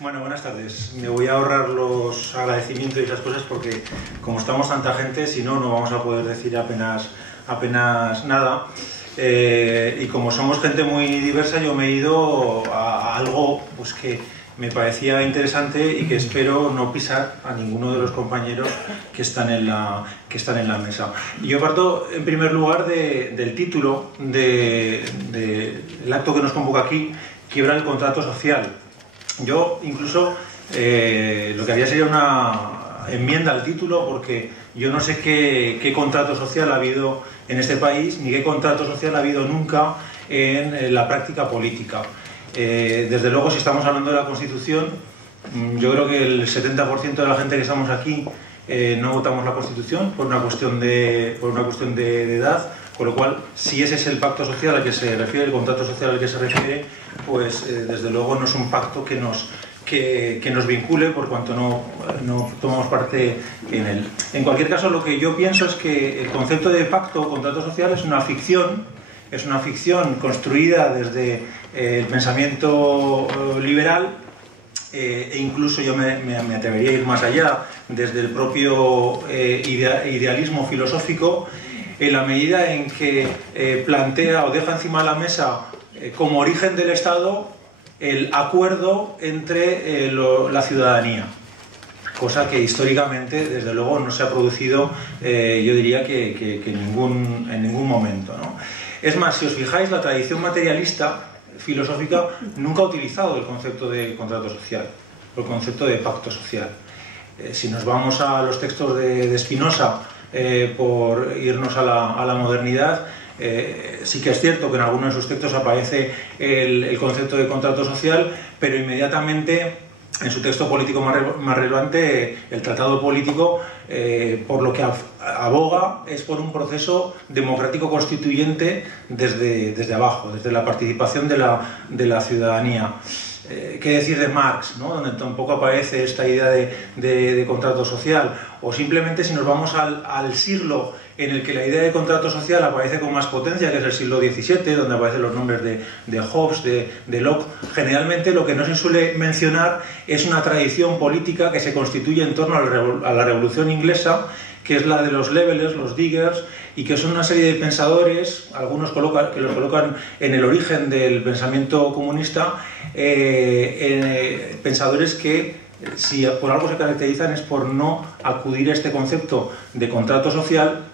Bueno, buenas tardes. Me voy a ahorrar los agradecimientos y esas cosas porque como estamos tanta gente, si no, no vamos a poder decir apenas nada. Y como somos gente muy diversa, yo me he ido a algo pues, que me parecía interesante y que espero no pisar a ninguno de los compañeros que están en la mesa. Y yo parto, en primer lugar, del título del acto que nos convoca aquí, Quiebra el contrato social. Yo incluso lo que haría sería una enmienda al título, porque yo no sé qué contrato social ha habido en este país, ni qué contrato social ha habido nunca en la práctica política. Desde luego, si estamos hablando de la Constitución, yo creo que el 70% de la gente que estamos aquí no votamos la Constitución por una cuestión de edad, con lo cual, si ese es el pacto social al que se refiere, el contrato social al que se refiere, pues desde luego no es un pacto que nos vincule, por cuanto no tomamos parte en él. En cualquier caso, lo que yo pienso es que el concepto de pacto o contrato social es una ficción construida desde el pensamiento liberal, e incluso yo me atrevería a ir más allá, desde el propio idealismo filosófico, en la medida en que plantea o deja encima de la mesa como origen del Estado el acuerdo entre la ciudadanía, cosa que históricamente, desde luego, no se ha producido, yo diría que en ningún momento, ¿no? Es más, si os fijáis, la tradición materialista filosófica nunca ha utilizado el concepto de contrato social, o el concepto de pacto social. Si nos vamos a los textos de Spinoza, por irnos a la modernidad, sí que es cierto que en algunos de sus textos aparece el concepto de contrato social, pero inmediatamente en su texto político más relevante, el tratado político, por lo que aboga es por un proceso democrático constituyente desde abajo, desde la participación de la ciudadanía. ¿Qué decir de Marx, ¿no? Donde tampoco aparece esta idea de contrato social? O simplemente, si nos vamos al siglo en el que la idea de contrato social aparece con más potencia, que es el siglo XVII, donde aparecen los nombres de Hobbes, de Locke, generalmente lo que no se suele mencionar es una tradición política que se constituye en torno a la Revolución Inglesa, que es la de los Levelers, los Diggers, y que son una serie de pensadores, algunos que los colocan en el origen del pensamiento comunista, pensadores que, si por algo se caracterizan, es por no acudir a este concepto de contrato social,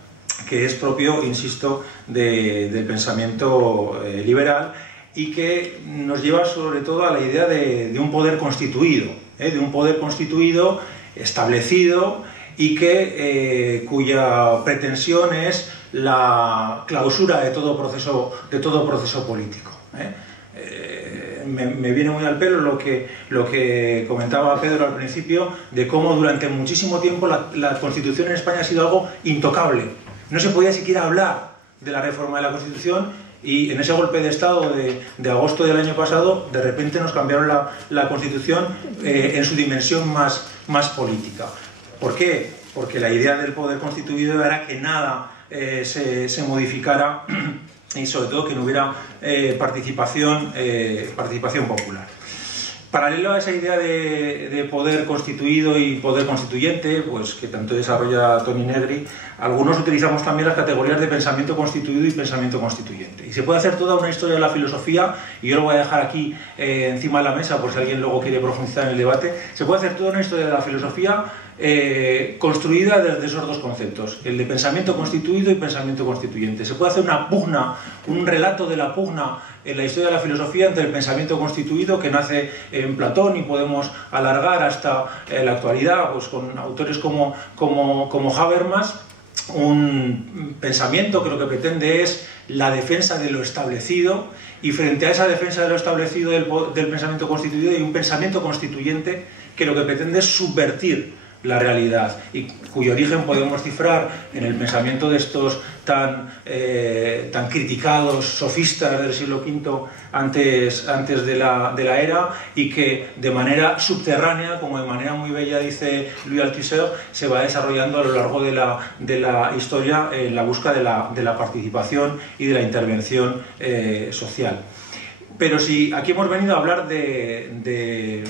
que es propio, insisto, del pensamiento liberal, y que nos lleva sobre todo a la idea de un poder constituido, establecido, y cuya pretensión es la clausura de todo proceso político. Me viene muy al pelo lo que comentaba Pedro al principio, de cómo durante muchísimo tiempo la Constitución en España ha sido algo intocable. No se podía siquiera hablar de la reforma de la Constitución, y en ese golpe de Estado de agosto del año pasado, de repente nos cambiaron la Constitución en su dimensión más política. ¿Por qué? Porque la idea del poder constituido era que nada se modificara, y sobre todo que no hubiera participación popular. Paralelo a esa idea de poder constituido y poder constituyente, pues que tanto desarrolla Toni Negri, algunos utilizamos también las categorías de pensamiento constituido y pensamiento constituyente. Y se puede hacer toda una historia de la filosofía, y yo lo voy a dejar aquí encima de la mesa por si alguien luego quiere profundizar en el debate. Se puede hacer toda una historia de la filosofía construida desde esos dos conceptos, el de pensamiento constituido y pensamiento constituyente. Se puede hacer una pugna, un relato de la pugna en la historia de la filosofía entre el pensamiento constituido, que nace en Platón, y podemos alargar hasta la actualidad, pues con autores como Habermas, un pensamiento que lo que pretende es la defensa de lo establecido, y frente a esa defensa de lo establecido del pensamiento constituido hay un pensamiento constituyente que lo que pretende es subvertir la realidad, y cuyo origen podemos cifrar en el pensamiento de estos tan criticados sofistas del siglo V antes de la era, y que de manera subterránea, como de manera muy bella dice Louis Althusser, se va desarrollando a lo largo de la historia en la búsqueda de la participación y de la intervención social. Pero si aquí hemos venido a hablar de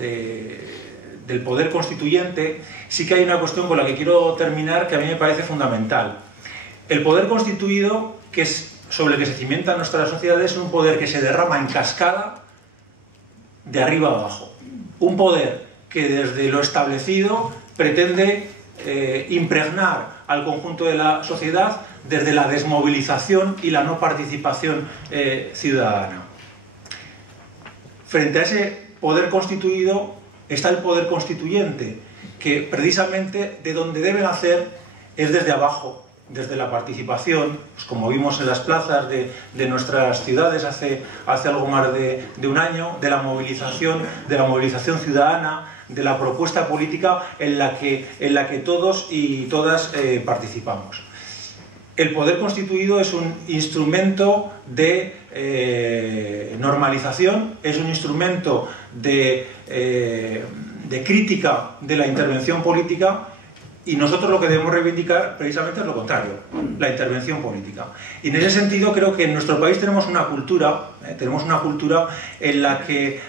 del poder constituyente, sí que hay una cuestión con la que quiero terminar que a mí me parece fundamental. El poder constituido, que es sobre el que se cimienta nuestra sociedad, es un poder que se derrama en cascada de arriba a abajo. Un poder que desde lo establecido pretende impregnar al conjunto de la sociedad desde la desmovilización y la no participación ciudadana. Frente a ese poder constituido está el poder constituyente, que precisamente de donde debe nacer es desde abajo, desde la participación, pues como vimos en las plazas de nuestras ciudades hace algo más de un año, de la movilización ciudadana, de la propuesta política en la que todos y todas participamos. El poder constituido es un instrumento de normalización, es un instrumento de crítica de la intervención política, y nosotros lo que debemos reivindicar precisamente es lo contrario, la intervención política. Y en ese sentido creo que en nuestro país tenemos una cultura en la que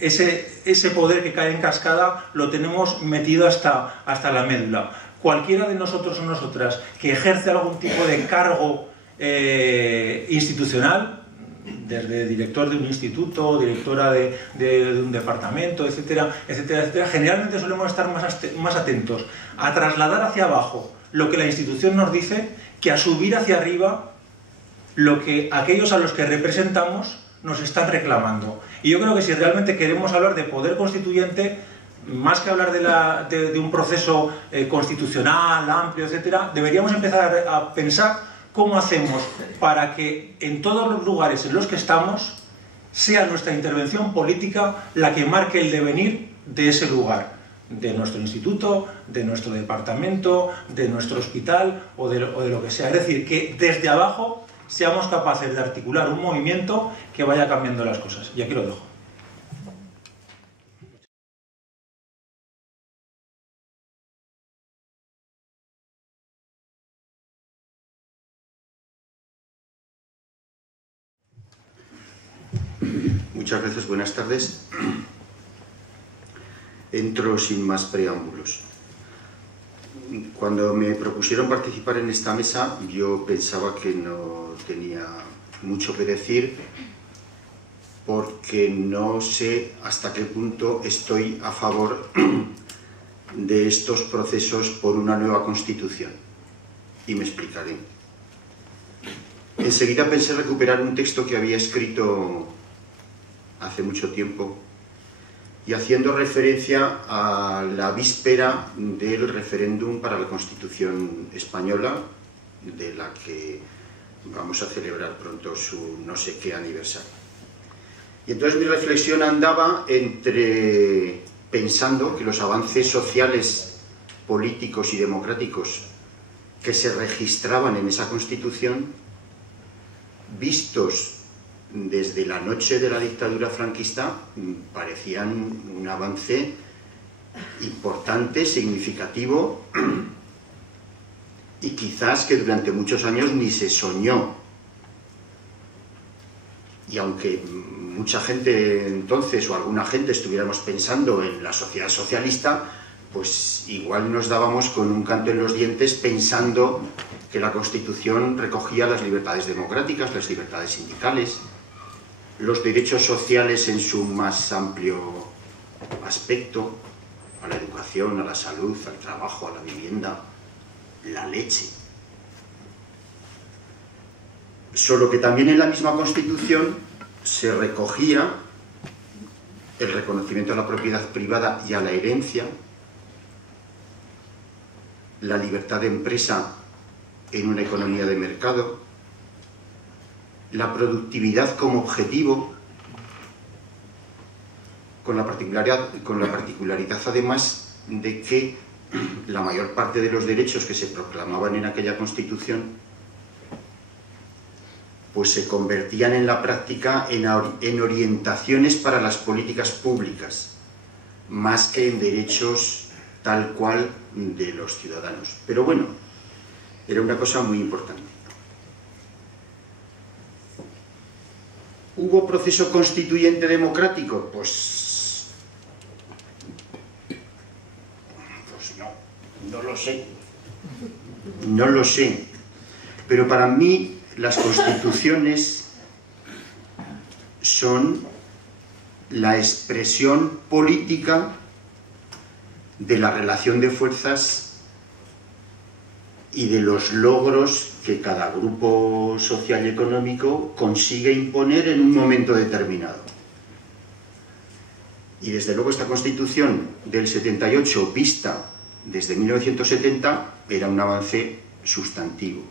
ese poder que cae en cascada lo tenemos metido hasta la médula. Cualquiera de nosotros o nosotras que ejerce algún tipo de cargo institucional, desde director de un instituto, directora de un departamento, etcétera, etcétera, etcétera, generalmente solemos estar más atentos a trasladar hacia abajo lo que la institución nos dice que a subir hacia arriba lo que aquellos a los que representamos nos están reclamando. Y yo creo que si realmente queremos hablar de poder constituyente, más que hablar de un proceso constitucional, amplio, etcétera, deberíamos empezar a pensar cómo hacemos para que en todos los lugares en los que estamos sea nuestra intervención política la que marque el devenir de ese lugar, de nuestro instituto, de nuestro departamento, de nuestro hospital o de lo que sea. Es decir, que desde abajo seamos capaces de articular un movimiento que vaya cambiando las cosas. Y aquí lo dejo. Muchas gracias, buenas tardes. Entro sin más preámbulos. Cuando me propusieron participar en esta mesa, yo pensaba que no tenía mucho que decir, porque no sé hasta qué punto estoy a favor de estos procesos por una nueva Constitución. Y me explicaré. Enseguida pensé recuperar un texto que había escrito hace mucho tiempo y haciendo referencia a la víspera del referéndum para la Constitución española, de la que vamos a celebrar pronto su no sé qué aniversario. Y entonces mi reflexión andaba entre pensando que los avances sociales, políticos y democráticos que se registraban en esa Constitución, vistos desde la noche de la dictadura franquista, parecían un avance importante, significativo, y quizás que durante muchos años ni se soñó. Y aunque mucha gente entonces, o alguna gente, estuviéramos pensando en la sociedad socialista, pues igual nos dábamos con un canto en los dientes pensando que la Constitución recogía las libertades democráticas, las libertades sindicales, los derechos sociales en su más amplio aspecto, a la educación, a la salud, al trabajo, a la vivienda, la leche. Solo que también en la misma Constitución se recogía el reconocimiento a la propiedad privada y a la herencia, la libertad de empresa en una economía de mercado, la productividad como objetivo, con la particularidad además de que la mayor parte de los derechos que se proclamaban en aquella Constitución pues se convertían en la práctica en orientaciones para las políticas públicas, más que en derechos tal cual de los ciudadanos. Pero bueno, era una cosa muy importante. ¿Hubo proceso constituyente democrático? Pues No lo sé. No lo sé. Pero para mí las constituciones son la expresión política de la relación de fuerzas y de los logros que cada grupo social y económico consigue imponer en un momento determinado. Y desde luego esta Constitución del 78, vista desde 1970, era un avance sustantivo.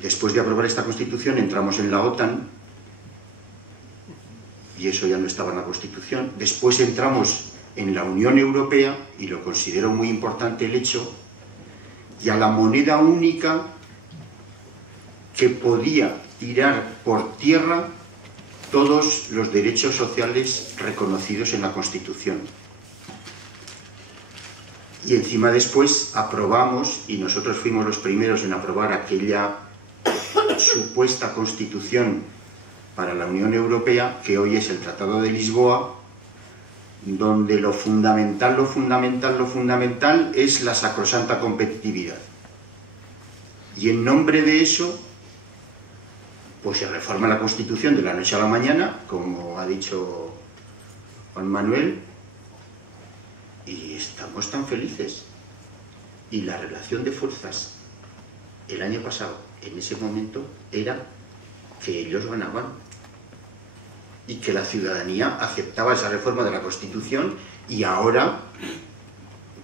Después de aprobar esta Constitución entramos en la OTAN, y eso ya no estaba en la Constitución. Después entramos en la Unión Europea, y lo considero muy importante el hecho, y a la moneda única que podía tirar por tierra todos los derechos sociales reconocidos en la Constitución. Y encima después aprobamos, y nosotros fuimos los primeros en aprobar aquella supuesta Constitución para la Unión Europea, que hoy es el Tratado de Lisboa, donde lo fundamental es la sacrosanta competitividad. Y en nombre de eso, pues se reforma la Constitución de la noche a la mañana, como ha dicho Juan Manuel, y estamos tan felices. Y la relación de fuerzas el año pasado, en ese momento, era que ellos ganaban y que la ciudadanía aceptaba esa reforma de la Constitución, y ahora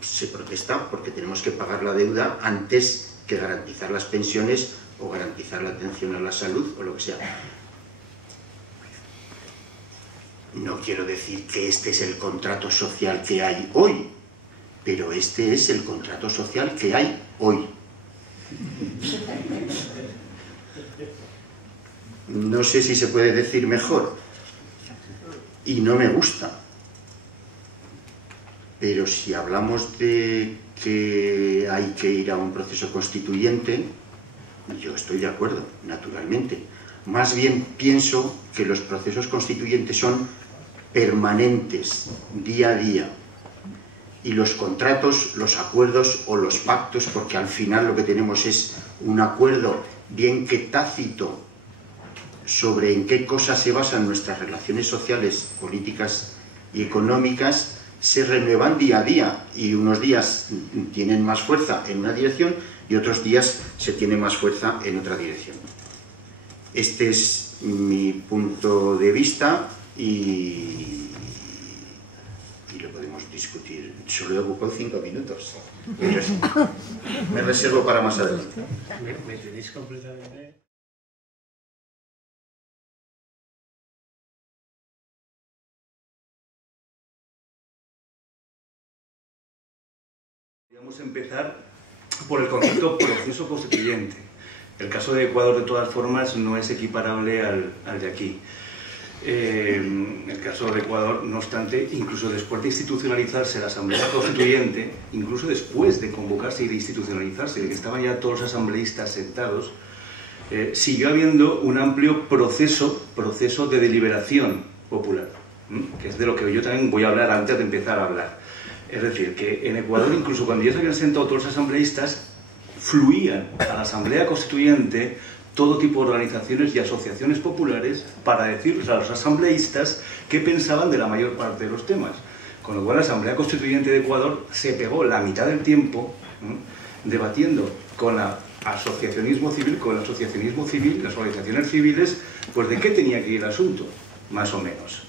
se protesta porque tenemos que pagar la deuda antes que garantizar las pensiones o garantizar la atención a la salud o lo que sea. No quiero decir que este es el contrato social que hay hoy, pero este es el contrato social que hay hoy. No sé si se puede decir mejor, y no me gusta. Pero si hablamos de que hay que ir a un proceso constituyente, yo estoy de acuerdo, naturalmente. Más bien pienso que los procesos constituyentes son permanentes, día a día. Y los contratos, los acuerdos o los pactos, porque al final lo que tenemos es un acuerdo, bien que tácito, sobre en qué cosas se basan nuestras relaciones sociales, políticas y económicas, se renuevan día a día, y unos días tienen más fuerza en una dirección y otros días se tiene más fuerza en otra dirección. Este es mi punto de vista, y lo podemos discutir. Solo he ocupado 5 minutos. Me reservo para más adelante. Me tenéis completamente... Podríamos empezar por el concepto proceso constituyente. El caso de Ecuador, de todas formas, no es equiparable al de aquí. El caso de Ecuador, no obstante, incluso después de institucionalizarse la Asamblea Constituyente, incluso después de convocarse y de institucionalizarse, de que estaban ya todos los asambleístas sentados, siguió habiendo un amplio proceso de deliberación popular, que es de lo que yo también voy a hablar antes de empezar a hablar. Es decir, que en Ecuador, incluso cuando ya se habían sentado todos los asambleístas, fluían a la Asamblea Constituyente todo tipo de organizaciones y asociaciones populares para decirles a los asambleístas qué pensaban de la mayor parte de los temas. Con lo cual la Asamblea Constituyente de Ecuador se pegó la mitad del tiempo debatiendo con el asociacionismo civil, las organizaciones civiles, pues de qué tenía que ir el asunto, más o menos.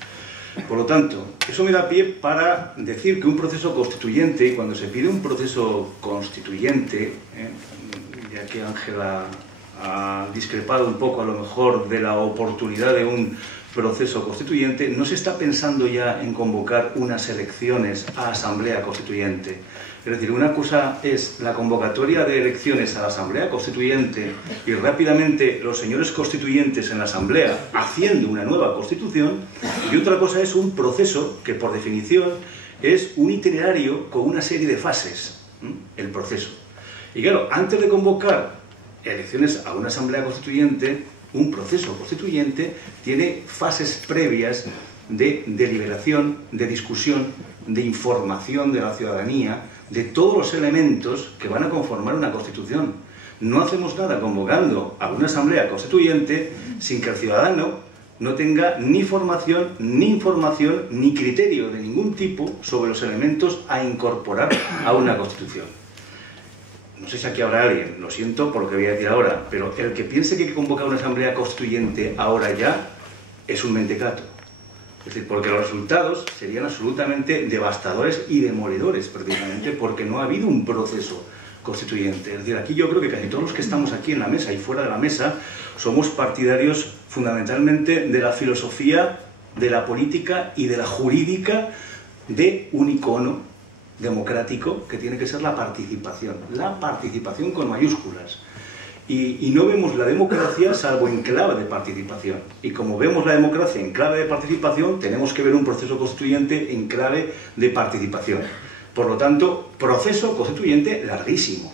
Por lo tanto, eso me da pie para decir que un proceso constituyente, cuando se pide un proceso constituyente, ya que Ángela ha discrepado un poco a lo mejor de la oportunidad de un proceso constituyente, no se está pensando ya en convocar unas elecciones a Asamblea Constituyente. Es decir, una cosa es la convocatoria de elecciones a la Asamblea Constituyente y rápidamente los señores constituyentes en la Asamblea haciendo una nueva Constitución, y otra cosa es un proceso que por definición es un itinerario con una serie de fases, el proceso. Y claro, antes de convocar elecciones a una Asamblea Constituyente, un proceso constituyente tiene fases previas de deliberación, de discusión de información de la ciudadanía de todos los elementos que van a conformar una Constitución. No hacemos nada convocando a una asamblea constituyente sin que el ciudadano no tenga ni formación, ni información, ni criterio de ningún tipo sobre los elementos a incorporar a una Constitución. No sé si aquí habrá alguien, lo siento por lo que voy a decir ahora, pero el que piense que hay que convocar una asamblea constituyente ahora ya es un mentecato. Es decir, porque los resultados serían absolutamente devastadores y demoledores, precisamente porque no ha habido un proceso constituyente. Es decir, aquí yo creo que casi todos los que estamos aquí en la mesa y fuera de la mesa somos partidarios fundamentalmente de la filosofía, de la política y de la jurídica de un icono democrático que tiene que ser la participación con mayúsculas. Y no vemos la democracia salvo en clave de participación. Y como vemos la democracia en clave de participación, tenemos que ver un proceso constituyente en clave de participación. Por lo tanto, proceso constituyente larguísimo.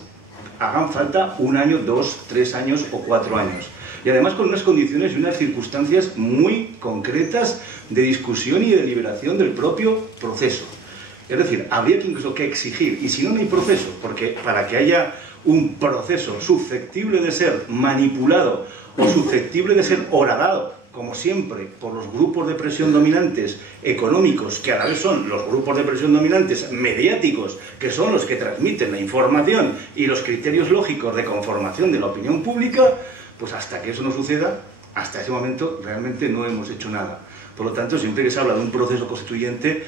Hagan falta 1 año, 2, 3 años o 4 años. Y además con unas condiciones y unas circunstancias muy concretas de discusión y de deliberación del propio proceso. Es decir, habría que incluso que exigir, y si no, no hay proceso, porque para que haya un proceso susceptible de ser manipulado o susceptible de ser horadado, como siempre, por los grupos de presión dominantes económicos, que a la vez son los grupos de presión dominantes mediáticos, que son los que transmiten la información y los criterios lógicos de conformación de la opinión pública, pues hasta que eso no suceda, hasta ese momento realmente no hemos hecho nada. Por lo tanto, siempre que se habla de un proceso constituyente,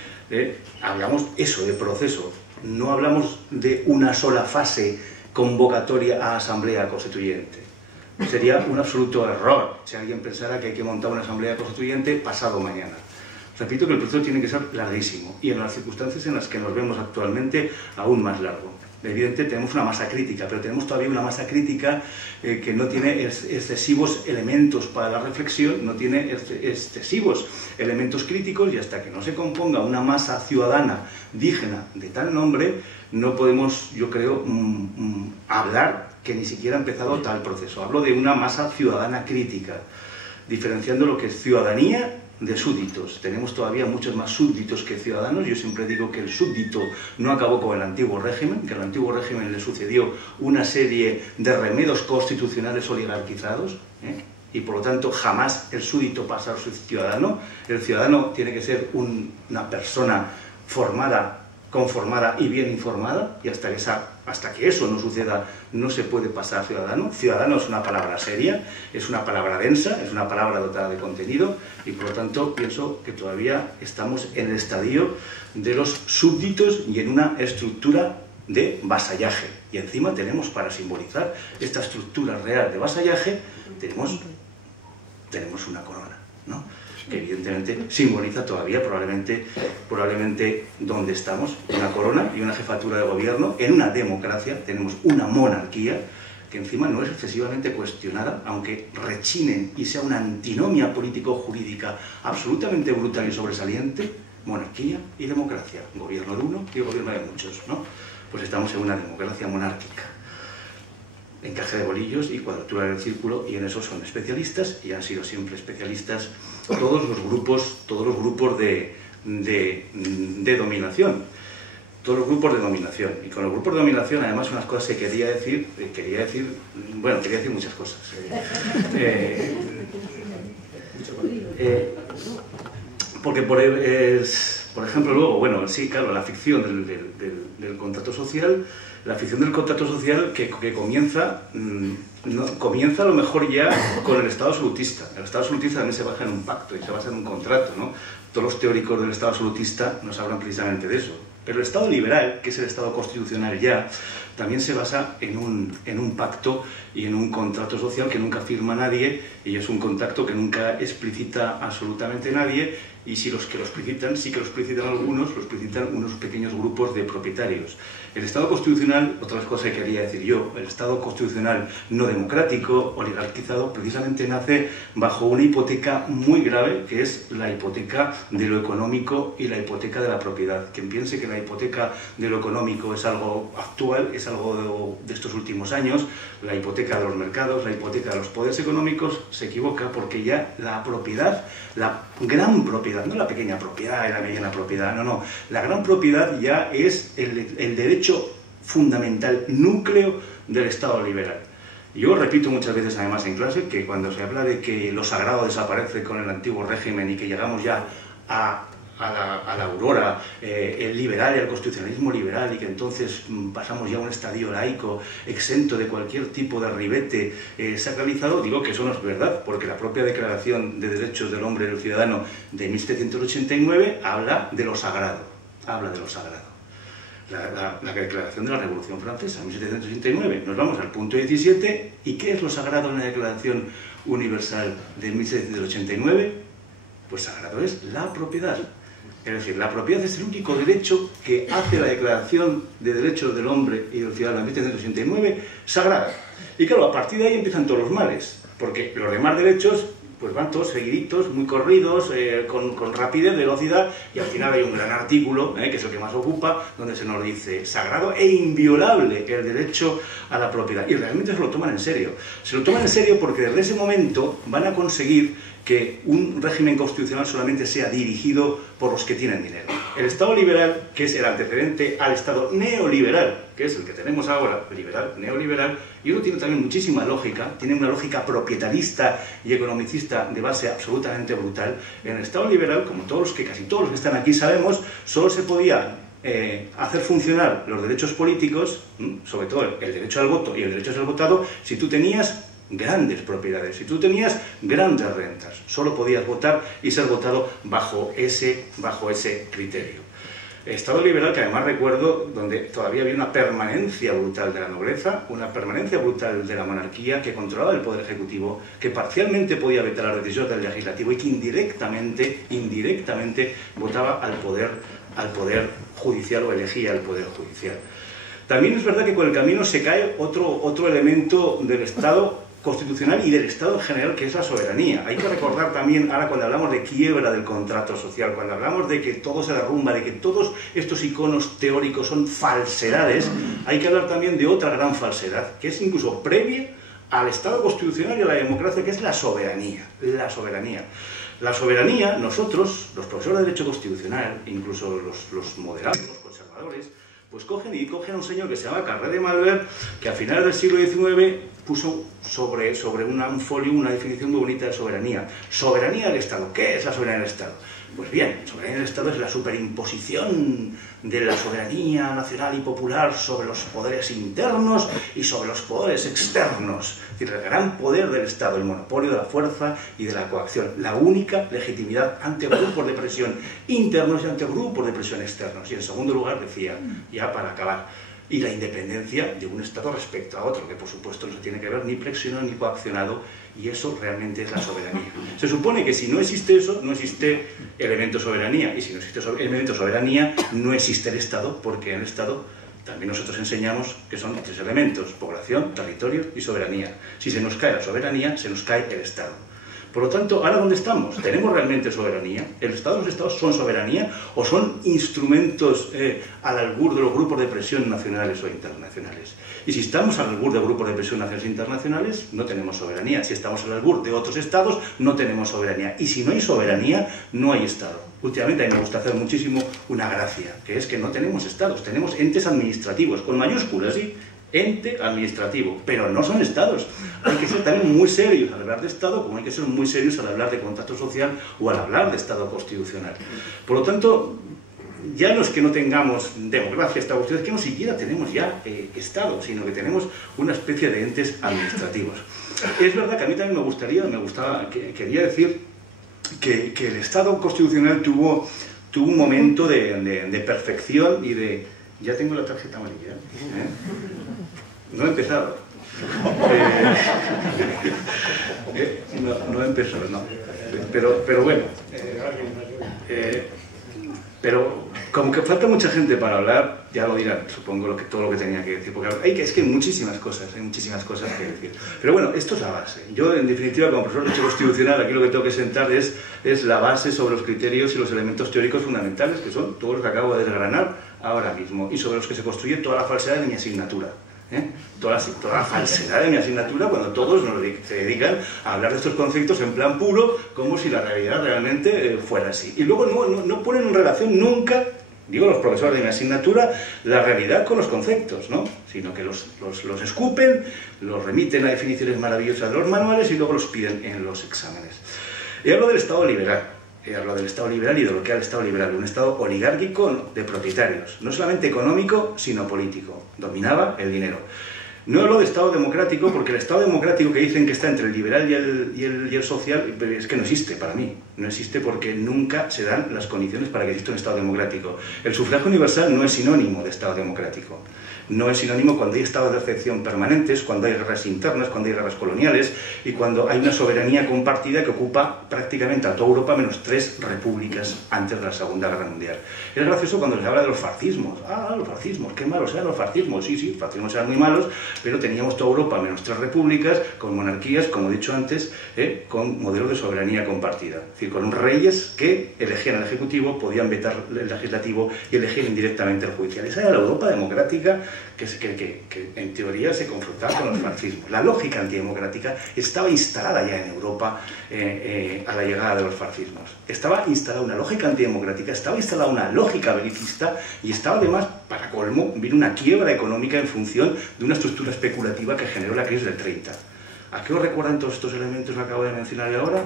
hablamos eso de proceso, no hablamos de una sola fase convocatoria a asamblea constituyente. Sería un absoluto error si alguien pensara que hay que montar una asamblea constituyente pasado mañana. Repito que el proceso tiene que ser larguísimo y en las circunstancias en las que nos vemos actualmente aún más largo. Evidentemente tenemos una masa crítica, pero tenemos todavía una masa crítica que no tiene excesivos elementos para la reflexión, no tiene excesivos elementos críticos y hasta que no se componga una masa ciudadana digna de tal nombre, no podemos, yo creo, hablar que ni siquiera ha empezado tal proceso. Hablo de una masa ciudadana crítica, diferenciando lo que es ciudadanía de súbditos. Tenemos todavía muchos más súbditos que ciudadanos. Yo siempre digo que el súbdito no acabó con el antiguo régimen, que al antiguo régimen le sucedió una serie de remedios constitucionales oligarquizados, y por lo tanto jamás el súbdito pasa a ser ciudadano. El ciudadano tiene que ser una persona formada, conformada y bien informada, y hasta que eso no suceda no se puede pasar a ciudadano. Ciudadano es una palabra seria, es una palabra densa, es una palabra dotada de contenido, y por lo tanto pienso que todavía estamos en el estadio de los súbditos y en una estructura de vasallaje. Y encima tenemos, para simbolizar esta estructura real de vasallaje, tenemos una corona, ¿no?, que evidentemente simboliza todavía probablemente dónde estamos, una corona y una jefatura de gobierno. En una democracia tenemos una monarquía que encima no es excesivamente cuestionada, aunque rechine y sea una antinomia político-jurídica absolutamente brutal y sobresaliente. Monarquía y democracia, gobierno de uno y gobierno de muchos, ¿no? Pues estamos en una democracia monárquica. Encaje de bolillos y cuadratura del círculo, y en eso son especialistas y han sido siempre especialistas todos los grupos de dominación. Todos los grupos de dominación. Y con los grupos de dominación, además, unas cosas que quería decir muchas cosas. Porque, por ejemplo, luego, bueno, sí, claro, la ficción del contrato social. La ficción del contrato social que comienza a lo mejor ya con el Estado absolutista. El Estado absolutista también se basa en un pacto y se basa en un contrato, ¿no? Todos los teóricos del Estado absolutista nos hablan precisamente de eso. Pero el Estado liberal, que es el Estado constitucional ya, también se basa en un pacto y en un contrato social que nunca firma nadie, y es un contacto que nunca explicita absolutamente nadie, y si los que lo explicitan, sí que lo explicitan algunos, lo explicitan unos pequeños grupos de propietarios. El Estado constitucional, otras cosas que quería decir yo, el Estado constitucional no democrático, oligarquizado, precisamente nace bajo una hipoteca muy grave, que es la hipoteca de lo económico y la hipoteca de la propiedad. Quien piense que la la hipoteca de lo económico es algo actual, es algo de estos últimos años, la hipoteca de los mercados, la hipoteca de los poderes económicos, se equivoca porque ya la propiedad, la gran propiedad, no la pequeña propiedad y la mediana propiedad, no, la gran propiedad ya es el derecho fundamental, núcleo del Estado liberal. Yo repito muchas veces además en clase que cuando se habla de que lo sagrado desaparece con el antiguo régimen y que llegamos ya a la aurora liberal y al constitucionalismo liberal y que entonces pasamos ya a un estadio laico exento de cualquier tipo de ribete sacralizado, digo que eso no es verdad, porque la propia Declaración de Derechos del Hombre y del Ciudadano de 1789 habla de lo sagrado, La Declaración de la Revolución Francesa, 1789. Nos vamos al punto 17. ¿Y qué es lo sagrado en la Declaración Universal de 1789? Pues sagrado es la propiedad. Es decir, la propiedad es el único derecho que hace la Declaración de Derechos del Hombre y del Ciudadano de 1789 sagrada. Y claro, a partir de ahí empiezan todos los males, porque los demás derechos pues van todos seguiditos, muy corridos, con rapidez, velocidad, y al final hay un gran artículo, que es el que más ocupa, donde se nos dice sagrado e inviolable el derecho a la propiedad. Y realmente se lo toman en serio. Se lo toman en serio porque desde ese momento van a conseguir que un régimen constitucional solamente sea dirigido por los que tienen dinero. El Estado liberal, que es el antecedente al Estado neoliberal, que es el que tenemos ahora, liberal, neoliberal, y eso tiene también muchísima lógica, tiene una lógica propietarista y economicista de base absolutamente brutal. En el Estado liberal, como casi todos los que están aquí sabemos, solo se podía hacer funcionar los derechos políticos, sobre todo el derecho al voto y el derecho a ser votado, si tú tenías grandes propiedades, si tú tenías grandes rentas, solo podías votar y ser votado bajo ese criterio. Estado liberal que además recuerdo donde todavía había una permanencia brutal de la nobleza, una permanencia brutal de la monarquía que controlaba el poder ejecutivo, que parcialmente podía vetar las decisiones del legislativo y que indirectamente votaba al poder judicial o elegía al poder judicial. También es verdad que con el camino se cae otro elemento del Estado constitucional y del Estado en general, que es la soberanía. Hay que recordar también, ahora cuando hablamos de quiebra del contrato social, cuando hablamos de que todo se derrumba, de que todos estos iconos teóricos son falsedades, hay que hablar también de otra gran falsedad, que es incluso previa al Estado constitucional y a la democracia, que es la soberanía. La soberanía, nosotros, los profesores de Derecho Constitucional, incluso los moderados, los conservadores, pues cogen a un señor que se llama Carré de Malver, que a finales del siglo XIX puso sobre un folio una definición muy bonita de soberanía. Soberanía del Estado. ¿Qué es la soberanía del Estado? Pues bien, soberanía del Estado es la superimposición de la soberanía nacional y popular sobre los poderes internos y sobre los poderes externos. Es decir, el gran poder del Estado, el monopolio de la fuerza y de la coacción, la única legitimidad ante grupos de presión internos y ante grupos de presión externos. Y en segundo lugar, decía, ya para acabar, y la independencia de un Estado respecto a otro, que por supuesto no se tiene que ver ni presionado ni coaccionado, y eso realmente es la soberanía. Se supone que si no existe eso, no existe elemento soberanía, y si no existe elemento soberanía, no existe el Estado, porque en el Estado también nosotros enseñamos que son tres elementos: población, territorio y soberanía. Si se nos cae la soberanía, se nos cae el Estado. Por lo tanto, ¿ahora dónde estamos? ¿Tenemos realmente soberanía? ¿El Estado y los Estados son soberanía o son instrumentos al albur de los grupos de presión nacionales o internacionales? Y si estamos al albur de grupos de presión nacionales e internacionales, no tenemos soberanía. Si estamos al albur de otros Estados, no tenemos soberanía. Y si no hay soberanía, no hay Estado. Últimamente a mí me gusta hacer muchísimo una gracia, que es que no tenemos Estados, tenemos entes administrativos, con mayúsculas, ¿sí? Ente administrativo, pero no son estados. Hay que ser también muy serios al hablar de Estado, como hay que ser muy serios al hablar de contrato social o al hablar de Estado constitucional. Por lo tanto, ya no es que no tengamos democracia, Estado constitucional, es que no siquiera tenemos ya Estado, sino que tenemos una especie de entes administrativos. Es verdad que a mí también quería decir que el Estado constitucional tuvo un momento de perfección y de... Ya tengo la tarjeta amarilla, No he empezado. No he empezado, no. Pero bueno. Pero como que falta mucha gente para hablar, ya lo dirán, supongo, todo lo que tenía que decir. Porque es que hay muchísimas cosas que decir. Pero bueno, esto es la base. Yo, en definitiva, como profesor de Derecho Constitucional, aquí lo que tengo que sentar es la base sobre los criterios y los elementos teóricos fundamentales, que son todos los que acabo de desgranar ahora mismo y sobre los que se construye toda la falsedad de mi asignatura. Toda la falsedad de mi asignatura cuando todos se dedican a hablar de estos conceptos en plan puro como si la realidad realmente fuera así. Y luego no ponen en relación nunca, digo los profesores de mi asignatura, la realidad con los conceptos, ¿no? Sino que los escupen, los remiten a definiciones maravillosas de los manuales y luego los piden en los exámenes. Y hablo del Estado liberal. Hablo del Estado liberal y de lo que era el Estado liberal, un Estado oligárquico de propietarios, no solamente económico, sino político. Dominaba el dinero. No hablo de Estado democrático porque el Estado democrático que dicen que está entre el liberal y el social es que no existe para mí. No existe porque nunca se dan las condiciones para que exista un Estado democrático. El sufragio universal no es sinónimo de Estado democrático. No es sinónimo cuando hay estados de excepción permanentes, cuando hay guerras internas, cuando hay guerras coloniales y cuando hay una soberanía compartida que ocupa prácticamente a toda Europa menos 3 repúblicas antes de la Segunda Guerra Mundial. Es gracioso cuando se habla de los fascismos. Los fascismos, qué malos eran los fascismos. Sí, los fascismos eran muy malos, pero teníamos toda Europa menos 3 repúblicas con monarquías, como he dicho antes, con modelos de soberanía compartida. Es decir, con reyes que elegían el Ejecutivo, podían vetar el Legislativo y elegían indirectamente el Judicial. Esa era la Europa democrática que en teoría se confrontaba con los fascismos. La lógica antidemocrática estaba instalada ya en Europa a la llegada de los fascismos. Estaba instalada una lógica antidemocrática, estaba instalada una lógica belicista y estaba además, para colmo, vino una quiebra económica en función de una estructura especulativa que generó la crisis del 30. ¿A qué os recuerdan todos estos elementos que acabo de mencionar ahora?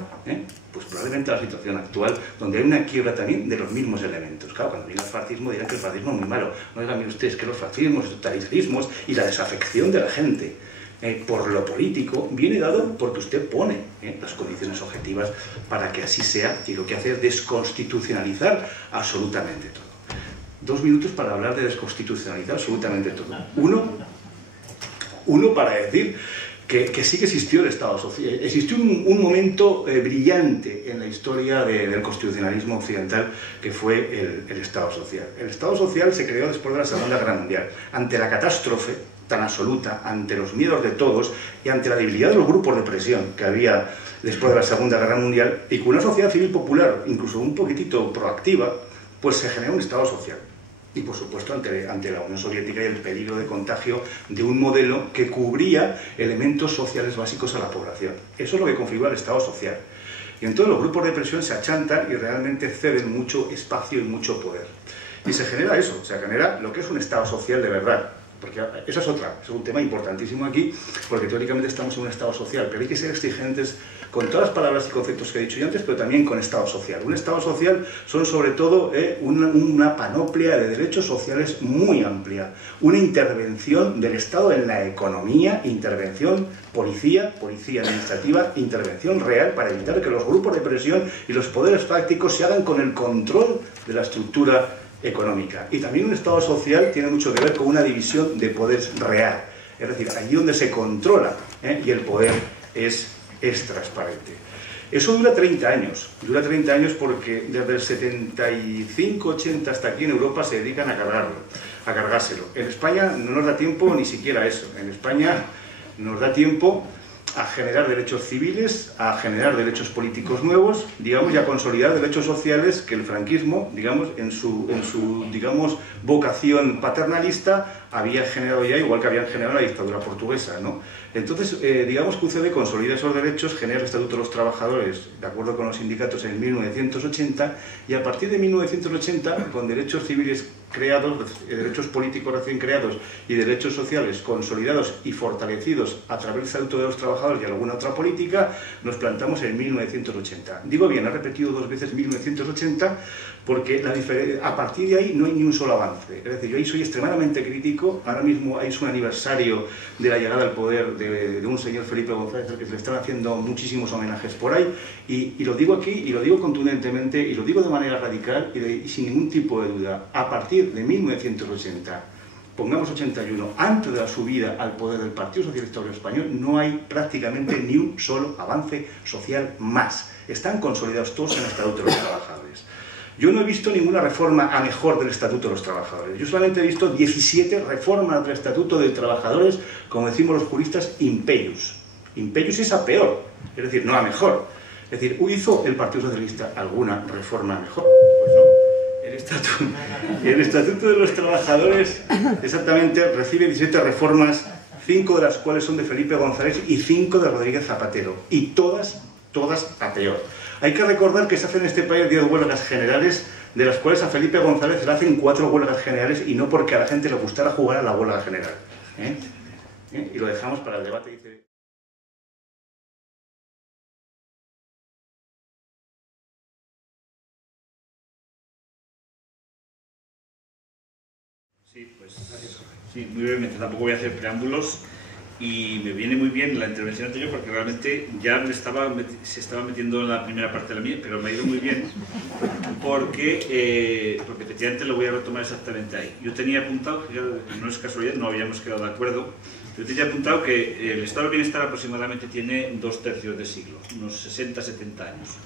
Pues probablemente a la situación actual, donde hay una quiebra también de los mismos elementos. Claro, cuando viene el fascismo dirán que el fascismo es muy malo. No digan ustedes que los fascismos, los totalitarismos y la desafección de la gente por lo político viene dado porque usted pone las condiciones objetivas para que así sea, y lo que hace es desconstitucionalizar absolutamente todo. 2 minutos para hablar de desconstitucionalizar absolutamente todo. Uno para decir que sí que existió el Estado social. Existió un momento brillante en la historia del constitucionalismo occidental que fue el Estado social. El Estado social se creó después de la Segunda Guerra Mundial, ante la catástrofe tan absoluta, ante los miedos de todos y ante la debilidad de los grupos de presión que había después de la Segunda Guerra Mundial, y con una sociedad civil popular, incluso un poquitito proactiva, pues se generó un Estado social. Y por supuesto ante la Unión Soviética y el peligro de contagio de un modelo que cubría elementos sociales básicos a la población. Eso es lo que configura el Estado social. Y entonces los grupos de presión se achantan y realmente ceden mucho espacio y mucho poder. Y se genera eso, se genera lo que es un Estado social de verdad. Porque esa es otra, es un tema importantísimo aquí, porque teóricamente estamos en un Estado social, pero hay que ser exigentes con todas las palabras y conceptos que he dicho yo antes, pero también con Estado social. Un Estado social son sobre todo una panoplia de derechos sociales muy amplia, una intervención del Estado en la economía, intervención policía administrativa, intervención real para evitar que los grupos de presión y los poderes fácticos se hagan con el control de la estructura económica. Y también un Estado social tiene mucho que ver con una división de poderes real, es decir, allí donde se controla y el poder es transparente. Eso dura 30 años porque desde el 75-80 hasta aquí en Europa se dedican a cargárselo. En España no nos da tiempo ni siquiera eso. En España nos da tiempo a generar derechos civiles, a generar derechos políticos nuevos, digamos, y a consolidar derechos sociales que el franquismo, digamos, en su digamos, vocación paternalista había generado ya, igual que habían generado la dictadura portuguesa, ¿no? Entonces, digamos que UCD consolida esos derechos, genera el Estatuto de los Trabajadores, de acuerdo con los sindicatos, en 1980, y a partir de 1980, con derechos civiles creados, derechos políticos recién creados y derechos sociales consolidados y fortalecidos a través del Estatuto de los Trabajadores y alguna otra política, nos plantamos en 1980. Digo bien, he repetido 2 veces 1980 porque a partir de ahí no hay ni un solo avance. Es decir, yo ahí soy extremadamente crítico. Ahora mismo es un aniversario de la llegada al poder de un señor Felipe González, al que se le están haciendo muchísimos homenajes por ahí, y lo digo aquí, y lo digo contundentemente, y lo digo de manera radical y sin ningún tipo de duda. A partir de 1980, pongamos 81, antes de la subida al poder del Partido Socialista Obrero Español, no hay prácticamente ni un solo avance social más. Están consolidados todos en el Estatuto de los Trabajadores. Yo no he visto ninguna reforma a mejor del Estatuto de los Trabajadores. Yo solamente he visto 17 reformas del Estatuto de Trabajadores, como decimos los juristas, imperius. Imperius es a peor, es decir, no a mejor. Es decir, ¿hizo el Partido Socialista alguna reforma mejor? Pues no. El Estatuto de los Trabajadores exactamente recibe 17 reformas, 5 de las cuales son de Felipe González y 5 de Rodríguez Zapatero, y todas a peor. Hay que recordar que se hacen en este país 10 huelgas generales, de las cuales a Felipe González le hacen 4 huelgas generales, y no porque a la gente le gustara jugar a la huelga general. Y lo dejamos para el debate. Sí, pues sí, muy brevemente, tampoco voy a hacer preámbulos, y me viene muy bien la intervención anterior porque realmente ya se estaba metiendo en la primera parte de la mía, pero me ha ido muy bien porque efectivamente lo voy a retomar exactamente ahí. Yo tenía apuntado, que no es casualidad, no habíamos quedado de acuerdo, yo tenía apuntado que el estado del bienestar aproximadamente tiene 2/3 de siglo, unos 60-70 años.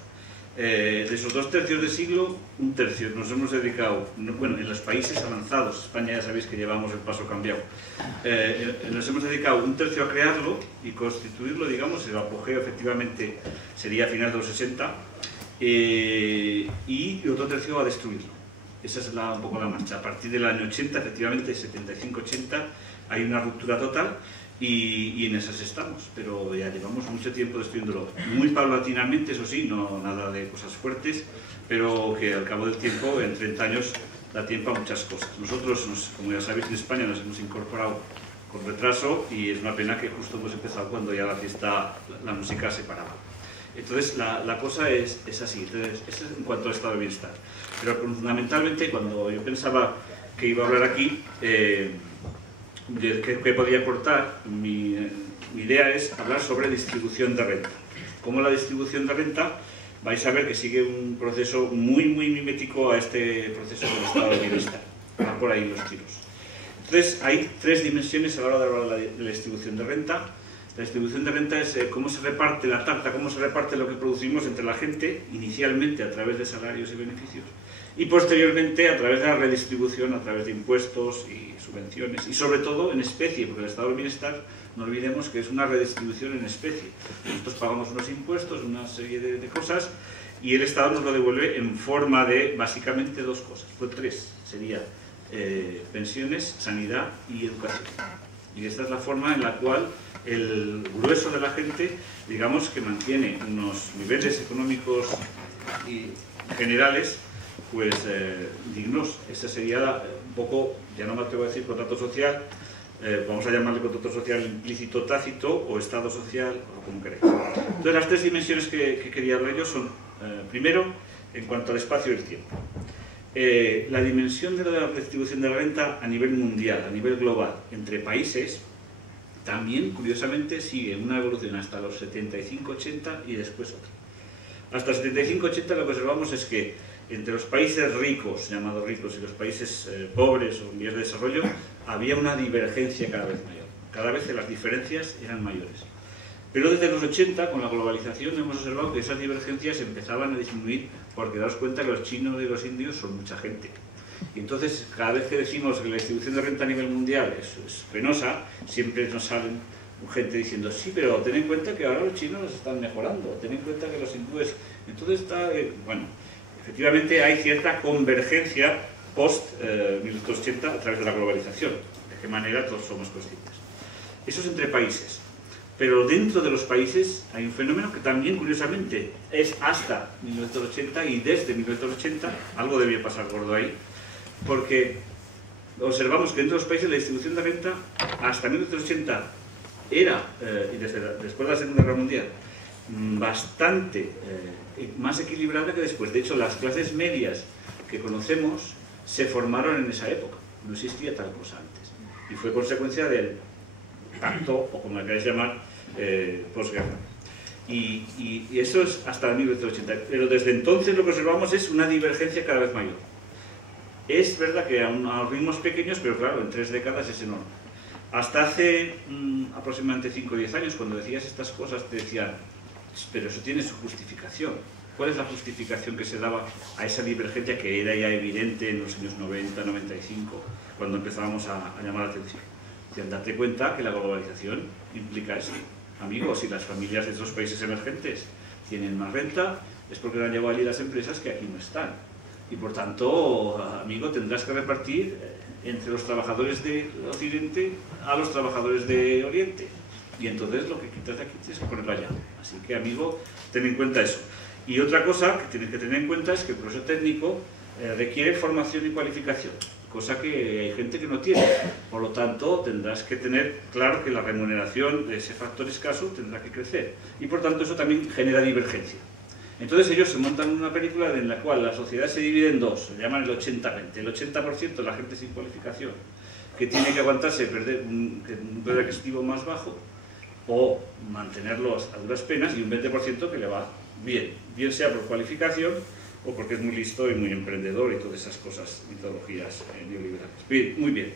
De esos 2/3 de siglo, 1/3 nos hemos dedicado, bueno, en los países avanzados, España ya sabéis que llevamos el paso cambiado, nos hemos dedicado 1/3 a crearlo y constituirlo, digamos, el apogeo efectivamente sería a finales de los 60, y otro 1/3 a destruirlo. Esa es un poco la marcha. A partir del año 80, efectivamente, 75-80, hay una ruptura total. Y en esas estamos, pero ya llevamos mucho tiempo destruyéndolo, muy paulatinamente, eso sí, no nada de cosas fuertes, pero que al cabo del tiempo, en 30 años, da tiempo a muchas cosas. Nosotros, como ya sabéis, en España nos hemos incorporado con retraso, y es una pena que justo hemos empezado cuando ya la fiesta, la música se paraba. Entonces, la cosa es así. Entonces, eso es en cuanto al estado de bienestar. Pero fundamentalmente, cuando yo pensaba que iba a hablar aquí, ¿qué podría aportar? Mi idea es hablar sobre distribución de renta. Como la distribución de renta, vais a ver que sigue un proceso muy mimético a este proceso del estado de bienestar. Van por ahí los tiros. Entonces, hay 3 dimensiones a la hora de hablar de la distribución de renta. La distribución de renta es cómo se reparte la tarta, cómo se reparte lo que producimos entre la gente, inicialmente a través de salarios y beneficios, y posteriormente a través de la redistribución, a través de impuestos y subvenciones, y sobre todo en especie, porque el estado del bienestar, no olvidemos que es una redistribución en especie. Nosotros pagamos unos impuestos, una serie de cosas, y el Estado nos lo devuelve en forma de, básicamente, 2 cosas, pues 3, sería pensiones, sanidad y educación. Y esta es la forma en la cual el grueso de la gente, digamos, que mantiene unos niveles económicos y generales, pues dignos. Ese sería un poco, ya no me atrevo a decir contrato social, vamos a llamarle contrato social implícito, tácito, o estado social, o como queréis. Entonces, las 3 dimensiones que quería hablar yo son, primero, en cuanto al espacio y el tiempo. La dimensión de la distribución de la renta a nivel mundial, a nivel global, entre países, también, curiosamente, sigue una evolución hasta los 75-80 y después otra. Hasta los 75-80 lo que observamos es que entre los países ricos, llamados ricos, y los países pobres o en vías de desarrollo, había una divergencia cada vez mayor. Cada vez las diferencias eran mayores. Pero desde los 80, con la globalización, hemos observado que esas divergencias empezaban a disminuir, porque daos cuenta que los chinos y los indios son mucha gente. Y entonces, cada vez que decimos que la distribución de renta a nivel mundial es penosa, siempre nos salen gente diciendo, sí, pero ten en cuenta que ahora los chinos están mejorando, ten en cuenta que los hindúes... Entonces está... bueno, efectivamente hay cierta convergencia post-1980 a través de la globalización. De qué manera todos somos conscientes. Eso es entre países. Pero dentro de los países hay un fenómeno que también, curiosamente, es hasta 1980, y desde 1980, algo debía pasar gordo ahí, porque observamos que dentro de los países la distribución de renta hasta 1980 era, y después de la Segunda Guerra Mundial, bastante más equilibrada que después. De hecho, las clases medias que conocemos se formaron en esa época, no existía tal cosa antes, y fue consecuencia del pacto, o como le queráis llamar, posguerra. Y eso es hasta 1980, pero desde entonces lo que observamos es una divergencia cada vez mayor. Es verdad que a ritmos pequeños, pero claro, en 3 décadas es enorme. Hasta hace aproximadamente 5 o 10 años, cuando decías estas cosas, te decían, pero eso tiene su justificación. ¿Cuál es la justificación que se daba a esa divergencia que era ya evidente en los años 90, 95, cuando empezábamos a llamar la atención? Decían, date cuenta que la globalización implica eso. Amigos, si las familias de esos países emergentes tienen más renta, es porque han llevado allí las empresas que aquí no están. Y por tanto, amigo, tendrás que repartir entre los trabajadores de Occidente a los trabajadores de Oriente. Y entonces lo que quitas de aquí tienes que ponerlo allá. Así que, amigo, ten en cuenta eso. Y otra cosa que tienes que tener en cuenta es que el proceso técnico requiere formación y cualificación, cosa que hay gente que no tiene. Por lo tanto, tendrás que tener claro que la remuneración de ese factor escaso tendrá que crecer. Y por tanto, eso también genera divergencia. Entonces ellos se montan una película en la cual la sociedad se divide en dos, se llaman el 80-20. El 80% la gente sin cualificación, que tiene que aguantarse perder un poder adquisitivo más bajo, o mantenerlos a duras penas, y un 20% que le va bien, bien sea por cualificación o porque es muy listo y muy emprendedor y todas esas cosas, mitologías neoliberales. Bien, muy bien.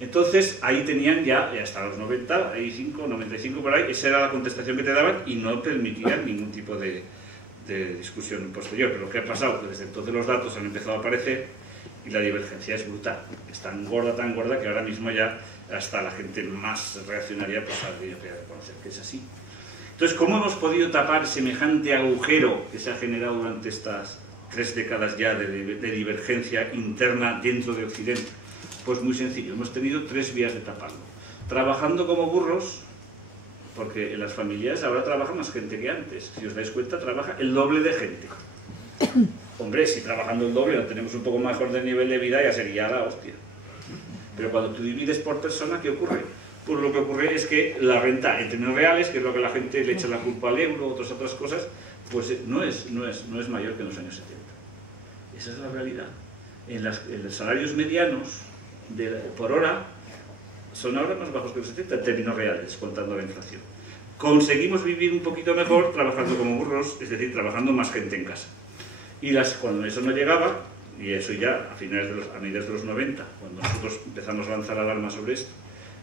Entonces ahí tenían ya hasta los 90, 95 por ahí, esa era la contestación que te daban y no permitían ningún tipo de discusión posterior. Pero ¿qué ha pasado? Que desde entonces los datos han empezado a aparecer y la divergencia es brutal. Es tan gorda que ahora mismo ya hasta la gente más reaccionaria pues habría que reconocer que es así. Entonces, ¿cómo hemos podido tapar semejante agujero que se ha generado durante estas 3 décadas ya de divergencia interna dentro de Occidente? Pues muy sencillo, hemos tenido 3 vías de taparlo. Trabajando como burros, porque en las familias ahora trabaja más gente que antes. Si os dais cuenta, trabaja el doble de gente. Hombre, si trabajando el doble no tenemos un poco mejor de nivel de vida, ya sería la hostia. Pero cuando tú divides por persona, ¿qué ocurre? Pues lo que ocurre es que la renta en términos reales, que es lo que la gente le echa la culpa al euro, otras cosas, pues no es mayor que en los años 70. Esa es la realidad. En los salarios medianos por hora son ahora más bajos que los 70 en términos reales, contando la inflación. Conseguimos vivir un poquito mejor trabajando como burros, es decir, trabajando más gente en casa. Y cuando eso no llegaba, y eso ya a mediados de los 90, cuando nosotros empezamos a lanzar alarma sobre esto,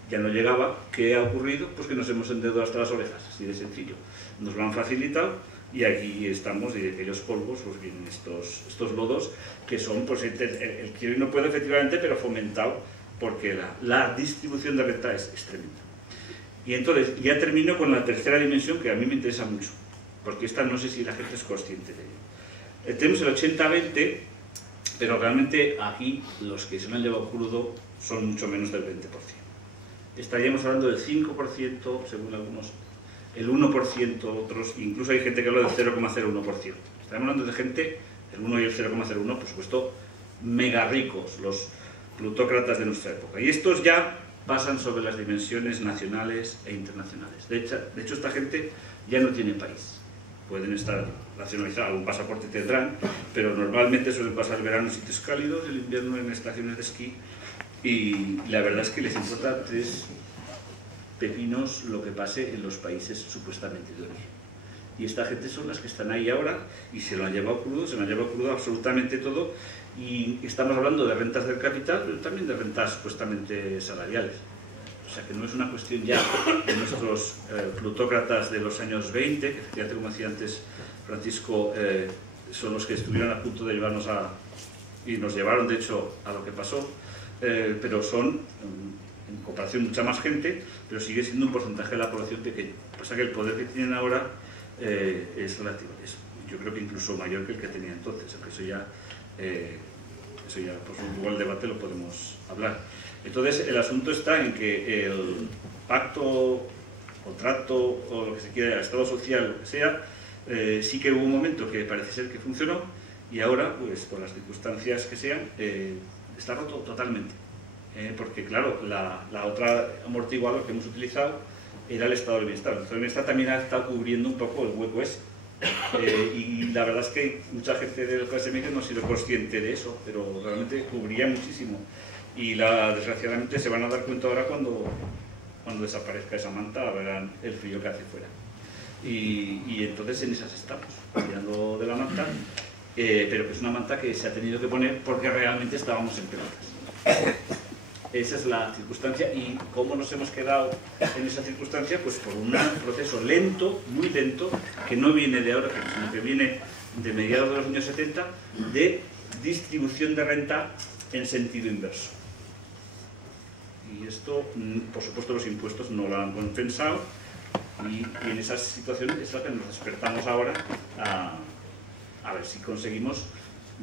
ya no llegaba, ¿qué ha ocurrido? Pues que nos hemos endeudado hasta las orejas, así de sencillo. Nos lo han facilitado y aquí estamos, y de aquellos polvos pues vienen estos lodos que son, pues el quiero y no puede efectivamente, pero fomentado porque la distribución de renta es tremenda. Y entonces ya termino con la tercera dimensión que a mí me interesa mucho, porque esta no sé si la gente es consciente de ello. Tenemos el 80-20, pero realmente aquí los que se lo han llevado crudo son mucho menos del 20%. Estaríamos hablando del 5%, según algunos, el 1%, otros, incluso hay gente que habla del 0,01%. Estamos hablando de gente, el 1 y el 0,01, por supuesto, mega ricos, los plutócratas de nuestra época. Y estos ya pasan sobre las dimensiones nacionales e internacionales. De hecho, esta gente ya no tiene país. Pueden estar nacionalizados, algún pasaporte tendrán, pero normalmente suelen pasar el verano en sitios cálidos, el invierno en estaciones de esquí, y la verdad es que les importa 3 pepinos lo que pase en los países supuestamente de origen. Y esta gente son las que están ahí ahora y se lo han llevado crudo absolutamente todo, y estamos hablando de rentas del capital, pero también de rentas supuestamente salariales. O sea que no es una cuestión ya de nuestros plutócratas de los años 20, que efectivamente, como decía antes Francisco, son los que estuvieron a punto de llevarnos y nos llevaron de hecho a lo que pasó, pero son en comparación mucha más gente, pero sigue siendo un porcentaje de la población pequeño. Lo que pasa es que el poder que tienen ahora es relativo, yo creo que incluso mayor que el que tenía entonces, aunque eso ya pues igual el debate lo podemos hablar. Entonces el asunto está en que el pacto, contrato o lo que se quiera, estado social, lo que sea, sí que hubo un momento que parece ser que funcionó y ahora, pues por las circunstancias que sean, está roto totalmente. Porque claro, la otra amortiguador que hemos utilizado era el estado del bienestar. El estado del bienestar también ha estado cubriendo un poco el hueco ese. Y la verdad es que mucha gente de la clase media no ha sido consciente de eso, pero realmente cubría muchísimo. Y desgraciadamente se van a dar cuenta ahora cuando desaparezca esa manta, verán el frío que hace fuera. Y entonces en esas estamos, tirando de la manta, pero que es una manta que se ha tenido que poner porque realmente estábamos en pelotas. Esa es la circunstancia. ¿Y cómo nos hemos quedado en esa circunstancia? Pues por un proceso lento, muy lento, que no viene de ahora, sino que viene de mediados de los años 70, de distribución de renta en sentido inverso. Y esto, por supuesto, los impuestos no lo han compensado, y en esas situaciones es la que nos despertamos ahora a ver si conseguimos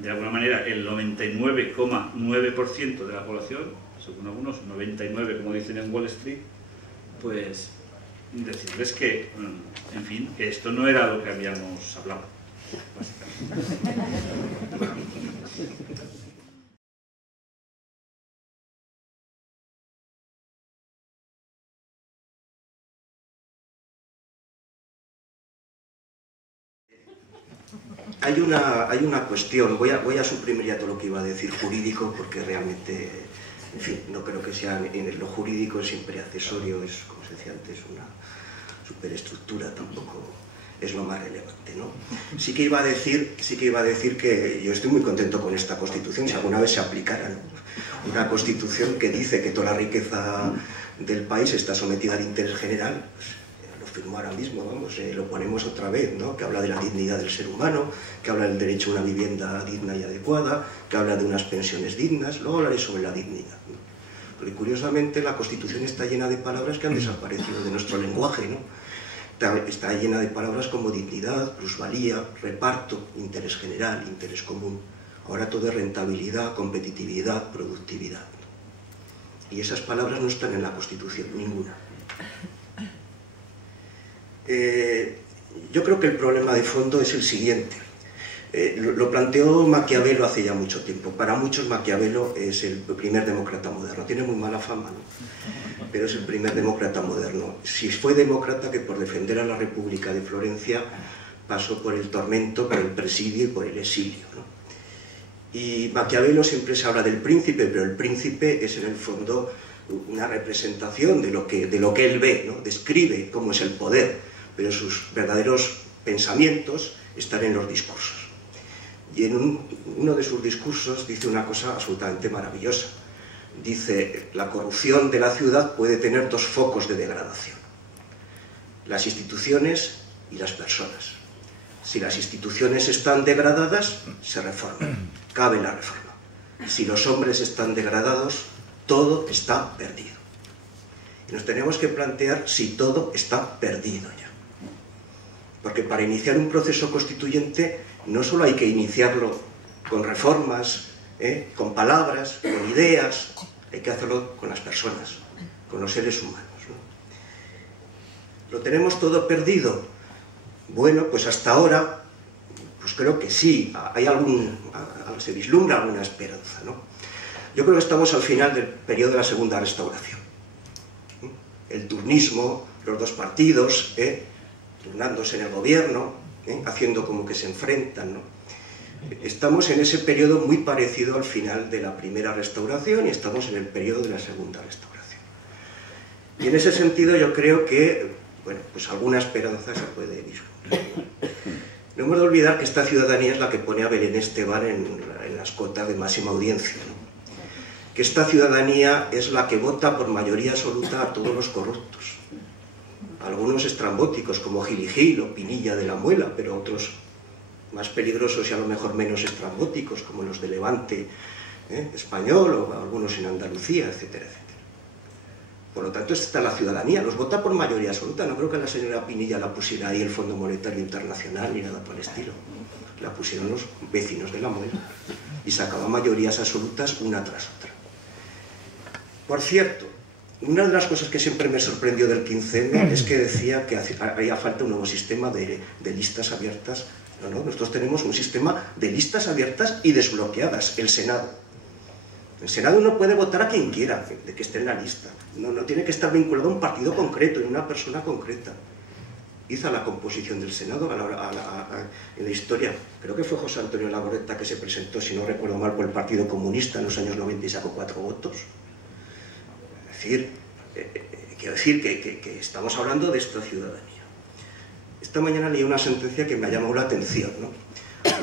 de alguna manera el 99,9% de la población, según algunos, 99 como dicen en Wall Street, pues decirles que, en fin, que esto no era lo que habíamos hablado, básicamente. Hay una cuestión, voy a suprimir ya todo lo que iba a decir jurídico, porque realmente, en fin, no creo que sea, en lo jurídico es siempre accesorio, es, como se decía antes, una superestructura, tampoco es lo más relevante, ¿no? Sí que iba a decir que yo estoy muy contento con esta Constitución, si alguna vez se aplicara, ¿no? Una Constitución que dice que toda la riqueza del país está sometida al interés general, pues, lo firmó ahora mismo, vamos, lo ponemos otra vez, ¿no? Que habla de la dignidad del ser humano, que habla del derecho a una vivienda digna y adecuada, que habla de unas pensiones dignas, luego hablaré sobre la dignidad, ¿no? Porque curiosamente la Constitución está llena de palabras que han desaparecido de nuestro lenguaje, ¿no? Está llena de palabras como dignidad, plusvalía, reparto, interés general, interés común. Ahora todo es rentabilidad, competitividad, productividad. Y esas palabras no están en la Constitución, ninguna. Yo creo que el problema de fondo es el siguiente. Lo planteó Maquiavelo hace ya mucho tiempo. Para muchos Maquiavelo es el primer demócrata moderno. Tiene muy mala fama, ¿no? Pero es el primer demócrata moderno. Si fue demócrata, que por defender a la República de Florencia pasó por el tormento, por el presidio y por el exilio, ¿no? Y Maquiavelo siempre se habla del príncipe, pero el príncipe es en el fondo una representación de lo que él ve, ¿no? Describe cómo es el poder, pero sus verdaderos pensamientos están en los discursos. Y en uno de sus discursos dice una cosa absolutamente maravillosa. Dice, la corrupción de la ciudad puede tener dos focos de degradación: las instituciones y las personas. Si las instituciones están degradadas, se reforman, cabe la reforma. Si los hombres están degradados, todo está perdido. Y nos tenemos que plantear si todo está perdido ya. Porque para iniciar un proceso constituyente no solo hay que iniciarlo con reformas, con palabras, con ideas, hay que hacerlo con las personas, con los seres humanos, ¿no? ¿Lo tenemos todo perdido? Bueno, pues hasta ahora, pues creo que sí, se vislumbra alguna esperanza, ¿no? Yo creo que estamos al final del periodo de la Segunda Restauración. El turnismo, los dos partidos, turnándose en el gobierno, haciendo como que se enfrentan, ¿no? Estamos en ese periodo muy parecido al final de la Primera Restauración y estamos en el periodo de la Segunda Restauración. Y en ese sentido yo creo que, bueno, pues alguna esperanza se puede vislumbrar. No hemos de olvidar que esta ciudadanía es la que pone a Belén Esteban en las cotas de máxima audiencia, ¿no? Que esta ciudadanía es la que vota por mayoría absoluta a todos los corruptos. Algunos estrambóticos como Gil y Gil o Pinilla de la Muela, pero otros más peligrosos y a lo mejor menos estrambóticos, como los de Levante español o algunos en Andalucía, etcétera, etcétera. Por lo tanto, esta está la ciudadanía, los vota por mayoría absoluta. No creo que la señora Pinilla la pusiera ahí el Fondo Monetario Internacional ni nada por el estilo. La pusieron los vecinos de la Muela y sacaban mayorías absolutas una tras otra. Por cierto, una de las cosas que siempre me sorprendió del 15M es que decía que haría falta un nuevo sistema de listas abiertas. No, nosotros tenemos un sistema de listas abiertas y desbloqueadas, el Senado. El Senado no puede votar a quien quiera de que esté en la lista. No tiene que estar vinculado a un partido concreto, en una persona concreta. Hizo la composición del Senado en la historia. Creo que fue José Antonio Laboreta que se presentó, si no recuerdo mal, por el Partido Comunista en los años 90 y sacó 4 votos. Es decir, quiero decir que estamos hablando de esta ciudadanía. Esta mañana leí una sentencia que me ha llamado la atención, ¿no?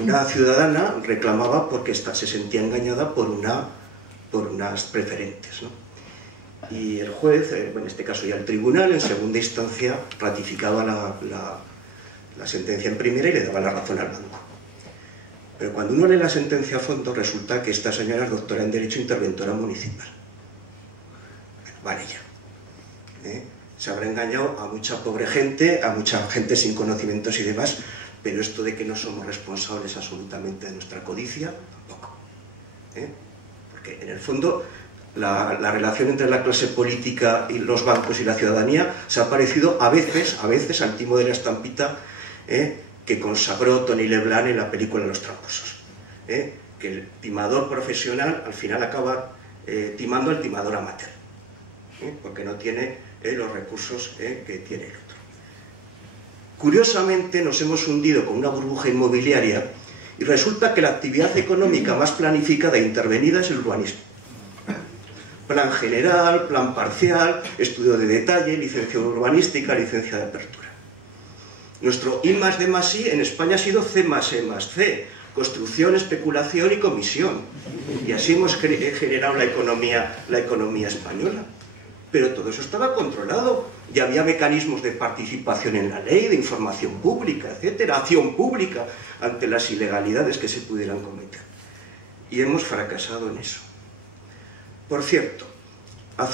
Una ciudadana reclamaba porque se sentía engañada por unas preferentes, ¿no? Y el juez, en este caso ya el tribunal, en segunda instancia ratificaba la sentencia en primera y le daba la razón al banco. Pero cuando uno lee la sentencia a fondo, resulta que esta señora es doctora en Derecho, interventora municipal. Bueno, vale ya. Se habrá engañado a mucha pobre gente, a mucha gente sin conocimientos y demás, pero esto de que no somos responsables absolutamente de nuestra codicia, tampoco. Porque en el fondo la relación entre la clase política y los bancos y la ciudadanía se ha parecido a veces al timo de la estampita que consagró Tony Leblanc en la película Los tramposos. Que el timador profesional al final acaba timando al timador amateur, porque no tiene los recursos que tiene el otro. Curiosamente nos hemos hundido con una burbuja inmobiliaria y resulta que la actividad económica más planificada e intervenida es el urbanismo. Plan general, plan parcial, estudio de detalle, licencia urbanística, licencia de apertura. Nuestro I+D+I en España ha sido C+E+C, construcción, especulación y comisión. Y así hemos generado la economía española. Pero todo eso estaba controlado. Ya había mecanismos de participación en la ley, de información pública, etcétera, acción pública ante las ilegalidades que se pudieran cometer. Y hemos fracasado en eso. Por cierto,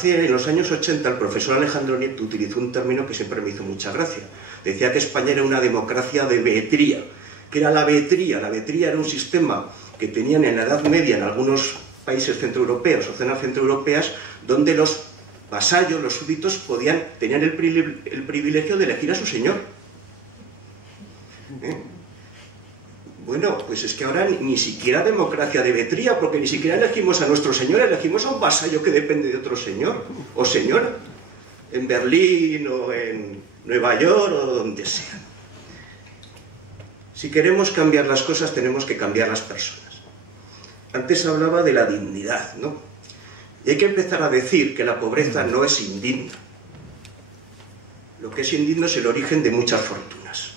en los años 80 el profesor Alejandro Nieto utilizó un término que siempre me hizo mucha gracia. Decía que España era una democracia de vetría. ¿Qué era la vetría? La vetría era un sistema que tenían en la Edad Media en algunos países centroeuropeos o zonas centroeuropeas donde los vasallos, los súbditos, tenían el privilegio de elegir a su señor. Bueno, pues es que ahora ni siquiera democracia de vetría, porque ni siquiera elegimos a nuestro señor, elegimos a un vasallo que depende de otro señor o señora, en Berlín o en Nueva York o donde sea. Si queremos cambiar las cosas, tenemos que cambiar las personas. Antes hablaba de la dignidad, ¿no? Y hay que empezar a decir que la pobreza no es indigna. Lo que es indigno es el origen de muchas fortunas.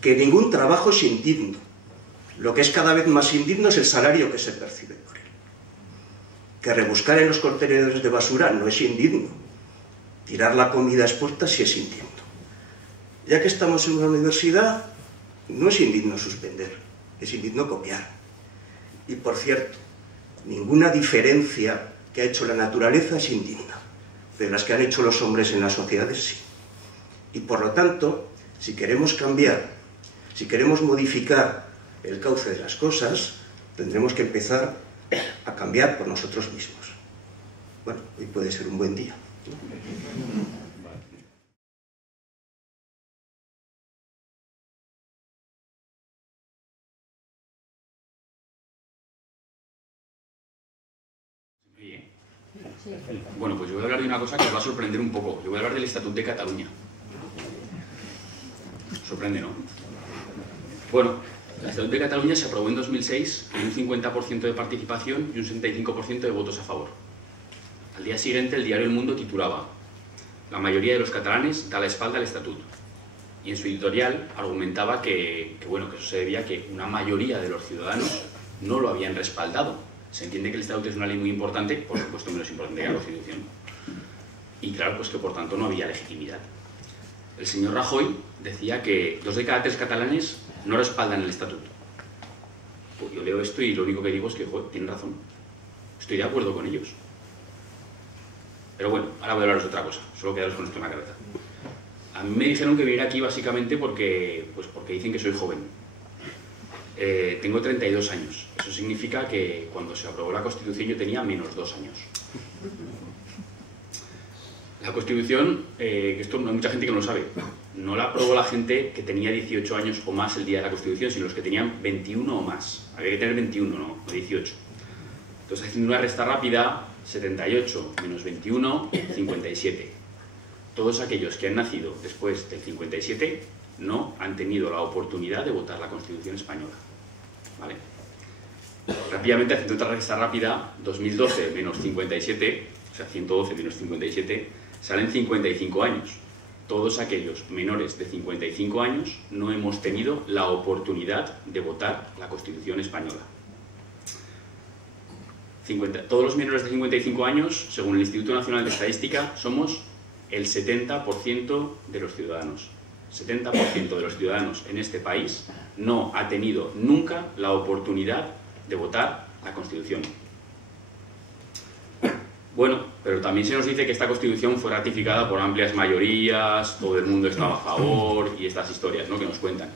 Que ningún trabajo es indigno. Lo que es cada vez más indigno es el salario que se percibe por él. Que rebuscar en los contenedores de basura no es indigno. Tirar la comida a expuertas sí es indigno. Ya que estamos en una universidad, no es indigno suspender, es indigno copiar. Y por cierto, ninguna diferencia que ha hecho la naturaleza es indigna, pero las que han hecho los hombres en las sociedades sí. Y por lo tanto, si queremos cambiar, si queremos modificar el cauce de las cosas, tendremos que empezar a cambiar por nosotros mismos. Bueno, hoy puede ser un buen día. Bueno, pues yo voy a hablar de una cosa que os va a sorprender un poco. Yo voy a hablar del Estatut de Cataluña. Sorprende, ¿no? Bueno, el Estatut de Cataluña se aprobó en 2006 con un 50% de participación y un 65% de votos a favor. Al día siguiente, el diario El Mundo titulaba: "La mayoría de los catalanes da la espalda al Estatut". Y en su editorial argumentaba que eso se debía a que una mayoría de los ciudadanos no lo habían respaldado. Se entiende que el Estatuto es una ley muy importante, por supuesto menos importante que la Constitución, y claro, pues que por tanto no había legitimidad. El señor Rajoy decía que 2 de cada 3 catalanes no respaldan el Estatuto. Pues yo leo esto y lo único que digo es que, joder, tienen razón. Estoy de acuerdo con ellos. Pero bueno, ahora voy a hablaros de otra cosa, solo quedaros con esto en la cabeza. A mí me dijeron que viniera aquí básicamente porque dicen que soy joven. Tengo 32 años. Eso significa que cuando se aprobó la Constitución yo tenía menos 2 años. La Constitución, esto no hay mucha gente que no lo sabe, no la aprobó la gente que tenía 18 años o más el día de la Constitución, sino los que tenían 21 o más. Había que tener 21, no 18. Entonces, haciendo una resta rápida, 78 menos 21, 57. Todos aquellos que han nacido después del 57 no han tenido la oportunidad de votar la Constitución española. ¿Vale? Rápidamente, haciendo otra resta rápida, 2012 menos 57, o sea, 112 menos 57, salen 55 años. Todos aquellos menores de 55 años no hemos tenido la oportunidad de votar la Constitución española. Todos los menores de 55 años, según el Instituto Nacional de Estadística, somos el 70% de los ciudadanos. 70% de los ciudadanos en este país no ha tenido nunca la oportunidad de votar la Constitución. Bueno, pero también se nos dice que esta Constitución fue ratificada por amplias mayorías, todo el mundo estaba a favor y estas historias, ¿no?, que nos cuentan.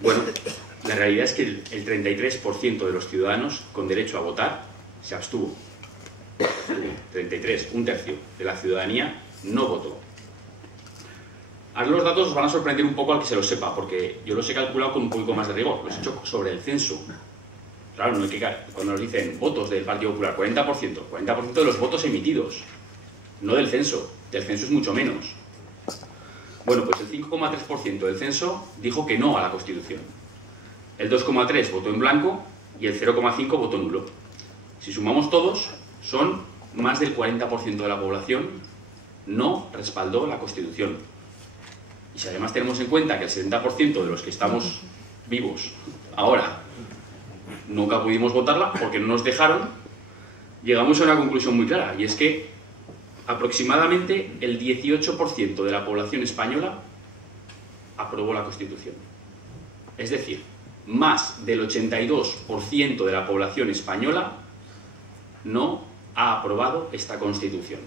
Bueno, la realidad es que el 33% de los ciudadanos con derecho a votar se abstuvo. 33, un tercio de la ciudadanía no votó. Ahora los datos os van a sorprender un poco al que se los sepa, porque yo los he calculado con un poco más de rigor, los he hecho sobre el censo. Claro, no hay que, cuando nos dicen votos del Partido Popular, 40% de los votos emitidos, no del censo es mucho menos. Bueno, pues el 5,3% del censo dijo que no a la Constitución. El 2,3% votó en blanco y el 0,5% votó nulo. Si sumamos todos, son más del 40% de la población no respaldó la Constitución. Y si además tenemos en cuenta que el 70% de los que estamos vivos ahora nunca pudimos votarla porque no nos dejaron, llegamos a una conclusión muy clara, y es que aproximadamente el 18% de la población española aprobó la Constitución. Es decir, más del 82% de la población española no ha aprobado esta Constitución.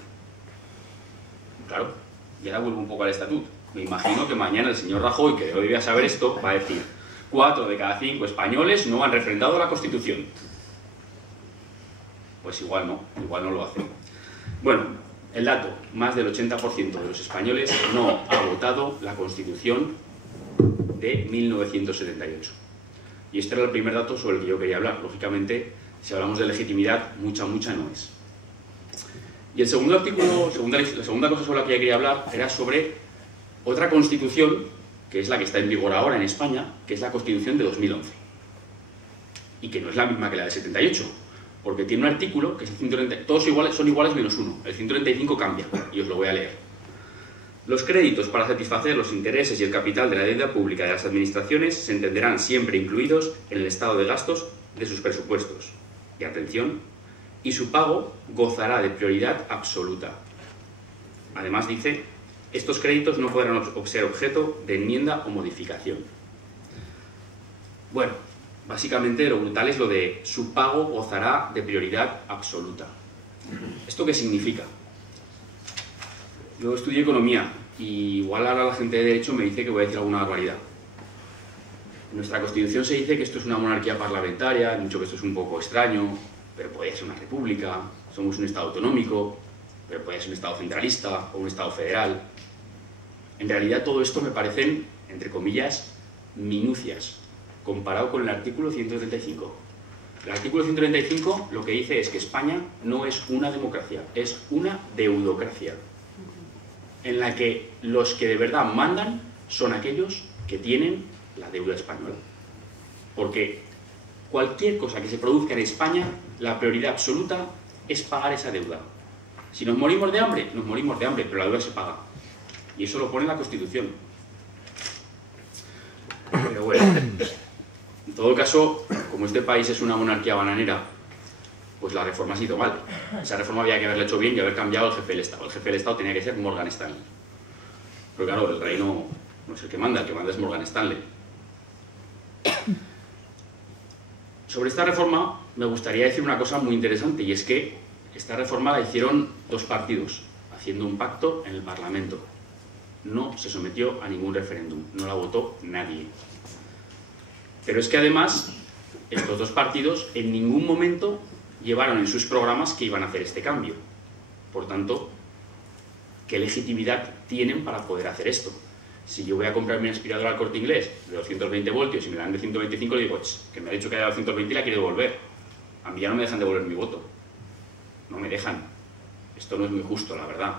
Claro, y ahora vuelvo un poco al estatuto. Me imagino que mañana el señor Rajoy, que debía saber esto, va a decir: 4 de cada 5 españoles no han refrendado la Constitución. Pues igual no lo hacen. Bueno, el dato: más del 80% de los españoles no ha votado la Constitución de 1978. Y este era el primer dato sobre el que yo quería hablar. Lógicamente, si hablamos de legitimidad, mucha no es. Y el segundo artículo, la segunda cosa sobre la que yo quería hablar era sobre otra Constitución, que es la que está en vigor ahora en España, que es la Constitución de 2011. Y que no es la misma que la de 78, porque tiene un artículo que es el 130, todos son iguales menos uno. El 135 cambia, y os lo voy a leer. Los créditos para satisfacer los intereses y el capital de la deuda pública de las administraciones se entenderán siempre incluidos en el estado de gastos de sus presupuestos. Y atención, y su pago gozará de prioridad absoluta. Además dice: estos créditos no podrán ser objeto de enmienda o modificación. Bueno, básicamente lo brutal es lo de su pago gozará de prioridad absoluta. ¿Esto qué significa? Yo estudié economía y igual ahora la gente de derecho me dice que voy a decir alguna barbaridad. En nuestra Constitución se dice que esto es una monarquía parlamentaria, han dicho que esto es un poco extraño, pero podría ser una república, somos un Estado autonómico, pero puede ser un Estado centralista o un Estado federal. En realidad todo esto me parecen, entre comillas, minucias, comparado con el artículo 135. El artículo 135 lo que dice es que España no es una democracia, es una deudocracia, en la que los que de verdad mandan son aquellos que tienen la deuda española. Porque cualquier cosa que se produzca en España, la prioridad absoluta es pagar esa deuda. Si nos morimos de hambre, nos morimos de hambre, pero la deuda se paga. Y eso lo pone en la Constitución. Pero bueno, en todo caso, como este país es una monarquía bananera, pues la reforma se hizo mal. Esa reforma había que haberla hecho bien y haber cambiado el jefe del Estado. El jefe del Estado tenía que ser Morgan Stanley. Pero claro, el rey no es el que manda es Morgan Stanley. Sobre esta reforma me gustaría decir una cosa muy interesante, y es que esta reforma la hicieron dos partidos, haciendo un pacto en el Parlamento. No se sometió a ningún referéndum, no la votó nadie. Pero es que además, estos dos partidos en ningún momento llevaron en sus programas que iban a hacer este cambio. Por tanto, ¿qué legitimidad tienen para poder hacer esto? Si yo voy a comprar mi aspiradora al Corte Inglés de 220 voltios y me dan de 125, le digo: que me ha dicho que era de 220 y la quiero devolver. A mí ya no me dejan devolver mi voto. No me dejan. Esto no es muy justo, la verdad.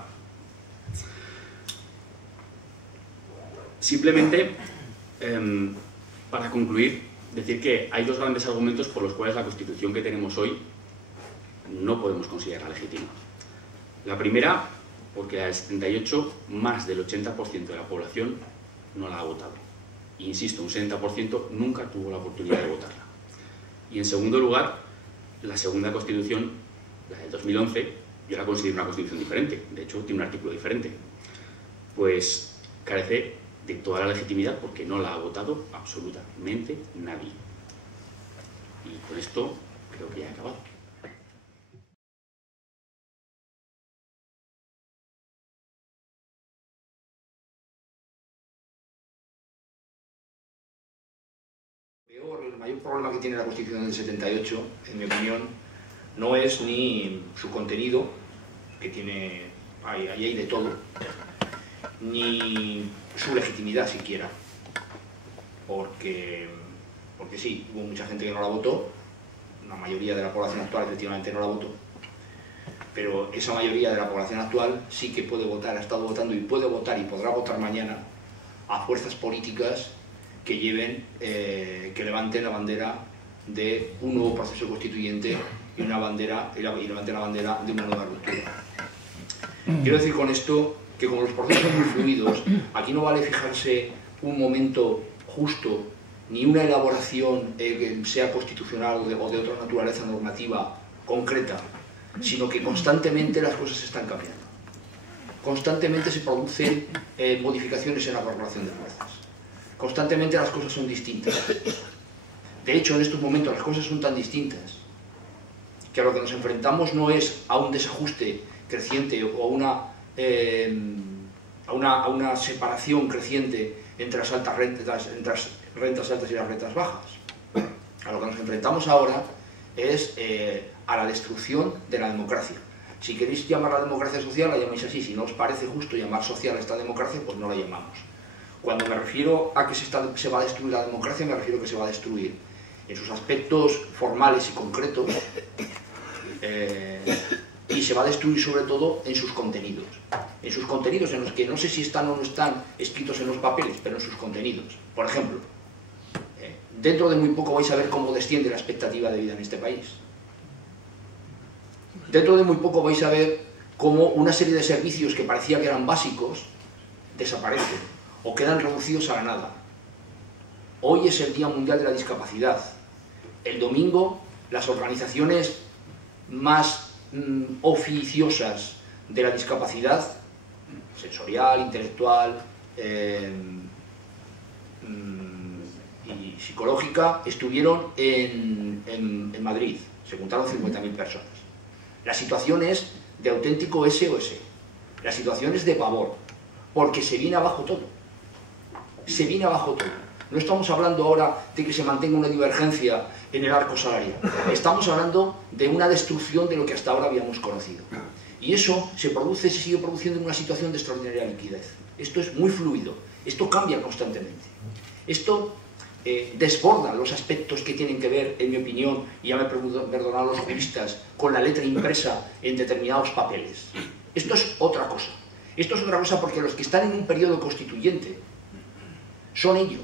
Simplemente, para concluir, decir que hay dos grandes argumentos por los cuales la Constitución que tenemos hoy no podemos considerarla legítima. La primera, porque la del 78, más del 80% de la población no la ha votado. E insisto, un 70% nunca tuvo la oportunidad de votarla. Y en segundo lugar, la segunda Constitución, la del 2011, yo la considero una Constitución diferente, de hecho tiene un artículo diferente, pues carece de toda la legitimidad porque no la ha votado absolutamente nadie. Y con esto creo que ya he acabado. mayor problema que tiene la Constitución del 78, en mi opinión, no es ni su contenido, que tiene, ahí hay de todo, ni su legitimidad siquiera, porque sí, hubo mucha gente que no la votó, la mayoría de la población actual efectivamente no la votó, pero esa mayoría de la población actual sí que puede votar, ha estado votando y puede votar y podrá votar mañana a fuerzas políticas que lleven, que levanten la bandera de un nuevo proceso constituyente y levanten la bandera de una nueva ruptura. Quiero decir con esto que como los procesos son muy fluidos, aquí no vale fijarse un momento justo, ni una elaboración que sea constitucional o de otra naturaleza normativa concreta, sino que constantemente las cosas están cambiando. Constantemente se producen modificaciones en la correlación de fuerzas. Constantemente las cosas son distintas. De hecho, en estos momentos las cosas son tan distintas que a lo que nos enfrentamos no es a un desajuste creciente o a una separación creciente entre las altas rentas, entre las rentas altas y las rentas bajas. A lo que nos enfrentamos ahora es a la destrucción de la democracia. Si queréis llamar a la democracia social, la llamáis así. Si no os parece justo llamar social a esta democracia, pues no la llamamos. Cuando me refiero a que se va a destruir la democracia, me refiero a que se va a destruir en sus aspectos formales y concretos, y se va a destruir sobre todo en sus contenidos. En sus contenidos en los que no sé si están o no están escritos en los papeles, pero en sus contenidos. Por ejemplo, dentro de muy poco vais a ver cómo desciende la expectativa de vida en este país. Dentro de muy poco vais a ver cómo una serie de servicios que parecía que eran básicos desaparecen o quedan reducidos a la nada. Hoy es el Día Mundial de la Discapacidad. El domingo, las organizaciones más oficiosas de la discapacidad, sensorial, intelectual y psicológica, estuvieron en Madrid. Se juntaron 50.000 personas. La situación es de auténtico SOS. La situación es de pavor, porque se viene abajo todo. Se viene abajo todo. No estamos hablando ahora de que se mantenga una divergencia en el arco salarial. Estamos hablando de una destrucción de lo que hasta ahora habíamos conocido. Y eso se sigue produciendo en una situación de extraordinaria liquidez. Esto es muy fluido. Esto cambia constantemente. Esto desborda los aspectos que tienen que ver, en mi opinión, y ya me perdonan los juristas, con la letra impresa en determinados papeles. Esto es otra cosa. Esto es otra cosa porque los que están en un periodo constituyente son ellos.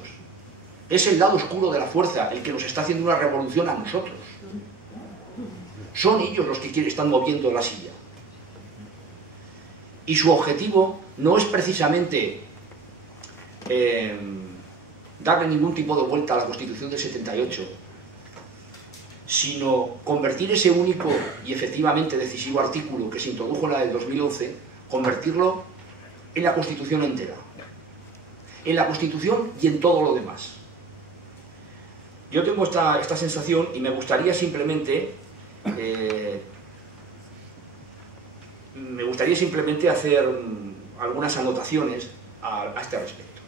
Es el lado oscuro de la fuerza el que nos está haciendo una revolución a nosotros. Son ellos los que están moviendo la silla. Y su objetivo no es precisamente darle ningún tipo de vuelta a la Constitución del 78, sino convertir ese único y efectivamente decisivo artículo que se introdujo en la del 2011, convertirlo en la Constitución entera. En la Constitución y en todo lo demás. Yo tengo esta sensación y me gustaría simplemente hacer algunas anotaciones a este respecto.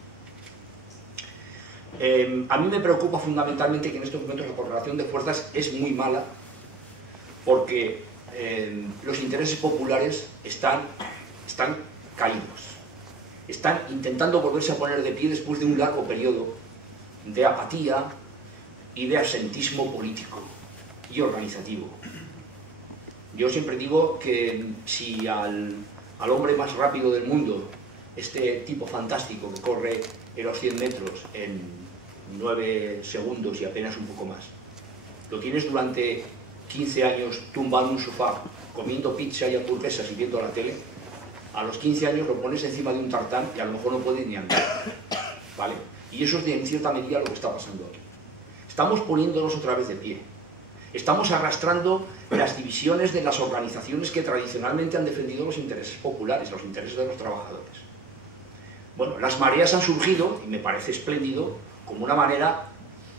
A mí me preocupa fundamentalmente que en estos momentos la correlación de fuerzas es muy mala porque los intereses populares están caídos. Están intentando volverse a poner de pie después de un largo periodo de apatía y de absentismo político y organizativo. Yo siempre digo que si al hombre más rápido del mundo, este tipo fantástico que corre en los 100 metros en 9 segundos y apenas un poco más, lo tienes durante 15 años tumbado en un sofá, comiendo pizza y hamburguesas y viendo la tele, a los 15 años lo pones encima de un tartán y a lo mejor no puede ni andar, ¿vale? Y eso es en cierta medida lo que está pasando aquí. Estamos poniéndonos otra vez de pie. Estamos arrastrando las divisiones de las organizaciones que tradicionalmente han defendido los intereses populares, los intereses de los trabajadores. Bueno, las mareas han surgido, y me parece espléndido, como una manera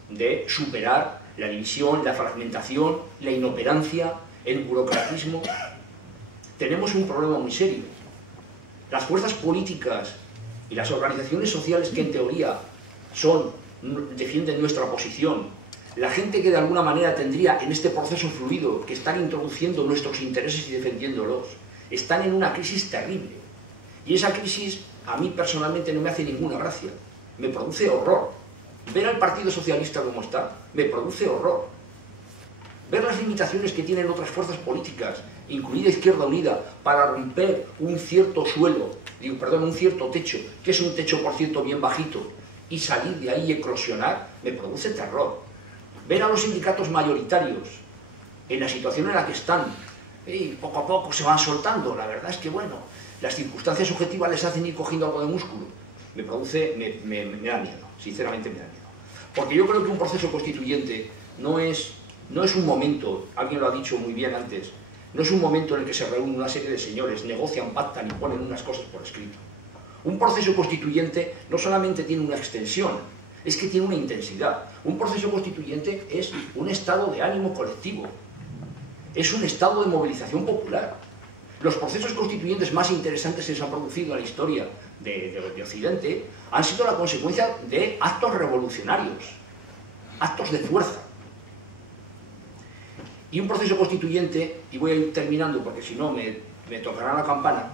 de superar la división, la fragmentación, la inoperancia, el burocratismo. Tenemos un problema muy serio. Las fuerzas políticas y las organizaciones sociales que en teoría defienden nuestra posición, La gente que de alguna manera tendría en este proceso fluido, que están introduciendo nuestros intereses y defendiéndolos, están en una crisis terrible. Y esa crisis a mí personalmente no me hace ninguna gracia, me produce horror. Ver al Partido Socialista como está, me produce horror. Ver las limitaciones que tienen otras fuerzas políticas, incluida Izquierda Unida, para romper un cierto suelo, un cierto techo, que es un techo, por cierto, bien bajito, y salir de ahí y eclosionar, me produce terror. Ver a los sindicatos mayoritarios en la situación en la que están, y poco a poco se van soltando, la verdad es que, bueno, las circunstancias objetivas les hacen ir cogiendo algo de músculo, me da miedo, sinceramente me da miedo. Porque yo creo que un proceso constituyente no es un momento, alguien lo ha dicho muy bien antes, no es un momento en el que se reúnen una serie de señores, negocian, pactan y ponen unas cosas por escrito. Un proceso constituyente no solamente tiene una extensión, es que tiene una intensidad. Un proceso constituyente es un estado de ánimo colectivo, es un estado de movilización popular. Los procesos constituyentes más interesantes que se han producido en la historia de Occidente han sido la consecuencia de actos revolucionarios, actos de fuerza. Y un proceso constituyente, y voy a ir terminando porque si no me tocará la campana,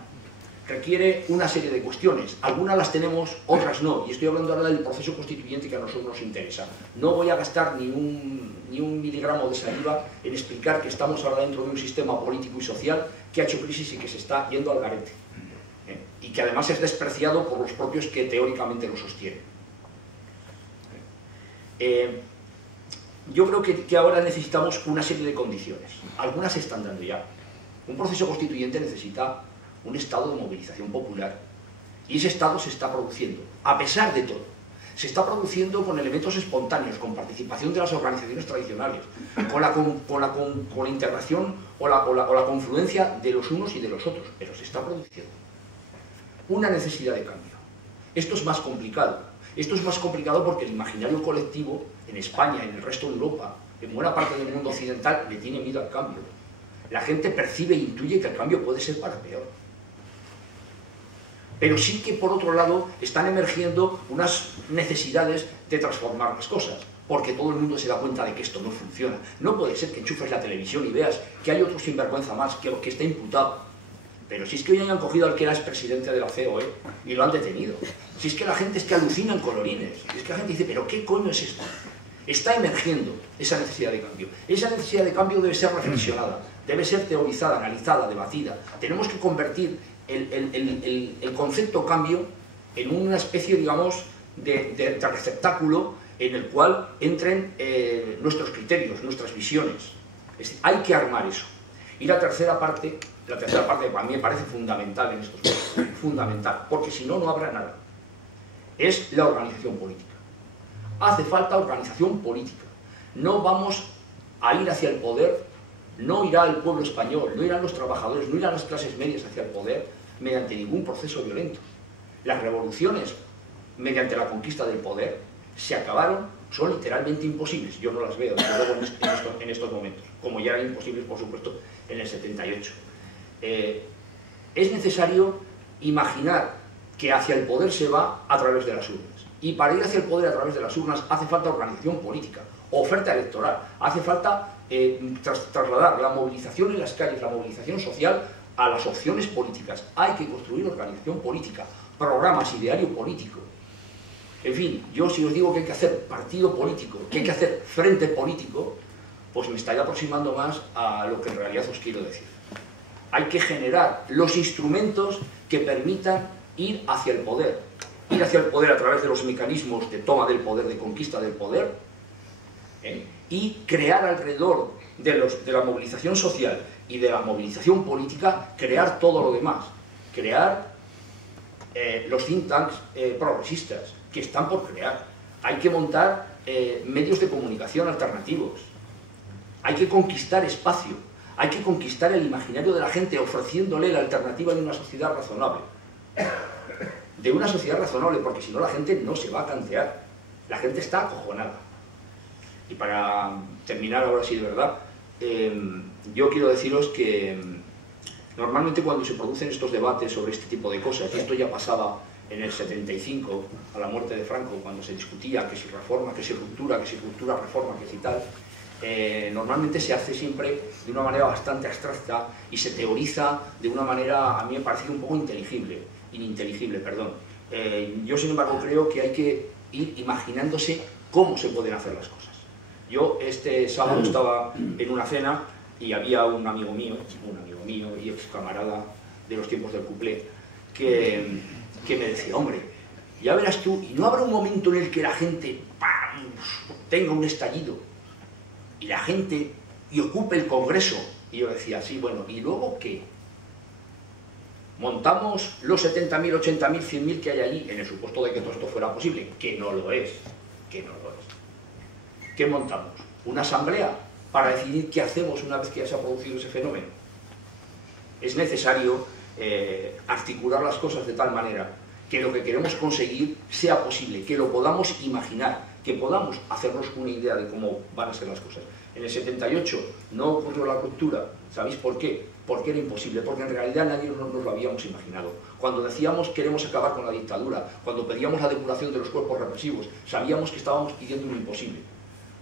requiere una serie de cuestiones. Algunas las tenemos, otras no. Y estoy hablando ahora del proceso constituyente que a nosotros nos interesa. No voy a gastar ni un miligramo de saliva en explicar que estamos ahora dentro de un sistema político y social que ha hecho crisis y que se está yendo al garete. Y que además es despreciado por los propios que teóricamente lo sostienen. Yo creo que ahora necesitamos una serie de condiciones. Algunas se están dando ya. Un proceso constituyente necesita un estado de movilización popular. Y ese estado se está produciendo, a pesar de todo. Se está produciendo con elementos espontáneos, con participación de las organizaciones tradicionales, con la integración o la confluencia de los unos y de los otros. Pero se está produciendo una necesidad de cambio. Esto es más complicado. Esto es más complicado porque el imaginario colectivo en España, en el resto de Europa, en buena parte del mundo occidental, le tiene miedo al cambio. La gente percibe e intuye que el cambio puede ser para peor. Pero sí que, por otro lado, están emergiendo unas necesidades de transformar las cosas, porque todo el mundo se da cuenta de que esto no funciona. No puede ser que enchufes la televisión y veas que hay otro sinvergüenza más que está imputado. Pero si es que hoy hayan cogido al que era expresidente de la COE y lo han detenido. Si es que la gente alucina en colorines. Si es que la gente dice, ¿pero qué coño es esto? Está emergiendo esa necesidad de cambio. Esa necesidad de cambio debe ser reflexionada, debe ser teorizada, analizada, debatida. Tenemos que convertir el concepto cambio en una especie, digamos, de receptáculo en el cual entren nuestros criterios, nuestras visiones. Es decir, hay que armar eso. Y la tercera parte para mí me parece fundamental en estos momentos, fundamental, porque si no, no habrá nada. Es la organización política. Hace falta organización política. No vamos a ir hacia el poder, no irá el pueblo español, no irán los trabajadores, no irán las clases medias hacia el poder mediante ningún proceso violento. Las revoluciones mediante la conquista del poder se acabaron, son literalmente imposibles. Yo no las veo, desde luego, en estos momentos, como ya eran imposibles, por supuesto, en el 78. Es necesario imaginar que hacia el poder se va a través de las urnas. Y para ir hacia el poder a través de las urnas hace falta organización política, oferta electoral, hace falta trasladar la movilización en las calles, la movilización social a las opciones políticas. Hay que construir organización política, programas, ideario político. En fin, yo si os digo que hay que hacer partido político, que hay que hacer frente político, pues me estaría aproximando más a lo que en realidad os quiero decir. Hay que generar los instrumentos que permitan ir hacia el poder a través de los mecanismos de toma del poder, de conquista del poder, y crear alrededor de la movilización social y de la movilización política, crear todo lo demás, crear los think tanks progresistas que están por crear. Hay que montar medios de comunicación alternativos, hay que conquistar espacio, hay que conquistar el imaginario de la gente ofreciéndole la alternativa de una sociedad razonable. De una sociedad razonable, porque si no la gente no se va a cantear. La gente está acojonada. Y para terminar ahora sí de verdad, yo quiero deciros que normalmente cuando se producen estos debates sobre este tipo de cosas, y esto ya pasaba en el 75, a la muerte de Franco, cuando se discutía que si reforma, que si ruptura, reforma, que si tal, normalmente se hace siempre de una manera bastante abstracta y se teoriza de una manera, a mí me parece un poco ininteligible, perdón. Yo, sin embargo, creo que hay que ir imaginándose cómo se pueden hacer las cosas. Yo este sábado estaba en una cena y había un amigo mío y ex camarada de los tiempos del cuplé, que me decía, hombre, ya verás tú, y no habrá un momento en el que la gente ¡pam!, tenga un estallido y la gente y ocupe el Congreso. Y yo decía, sí, bueno, ¿y luego qué? Montamos los 70.000, 80.000, 100.000 que hay allí, en el supuesto de que todo esto fuera posible, que no lo es. ¿Qué montamos? ¿Una asamblea para decidir qué hacemos una vez que ya se ha producido ese fenómeno? Es necesario articular las cosas de tal manera que lo que queremos conseguir sea posible, que lo podamos imaginar, que podamos hacernos una idea de cómo van a ser las cosas. En el 78 no ocurrió la ruptura. ¿Sabéis por qué? Porque era imposible, porque en realidad nadie nos lo habíamos imaginado. Cuando decíamos queremos acabar con la dictadura, cuando pedíamos la depuración de los cuerpos represivos, sabíamos que estábamos pidiendo lo imposible.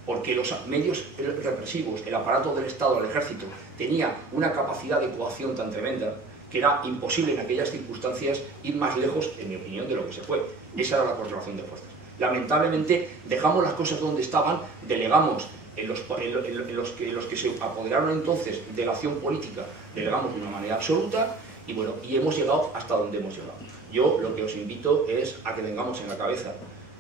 Porque los medios represivos, el aparato del Estado, el ejército, tenía una capacidad de coacción tan tremenda que era imposible en aquellas circunstancias ir más lejos, en mi opinión, de lo que se fue. Esa era la correlación de fuerzas. Lamentablemente dejamos las cosas donde estaban, delegamos en los que se apoderaron entonces de la acción política, delegamos de una manera absoluta y bueno, y hemos llegado hasta donde hemos llegado. Yo lo que os invito es a que tengamos en la cabeza,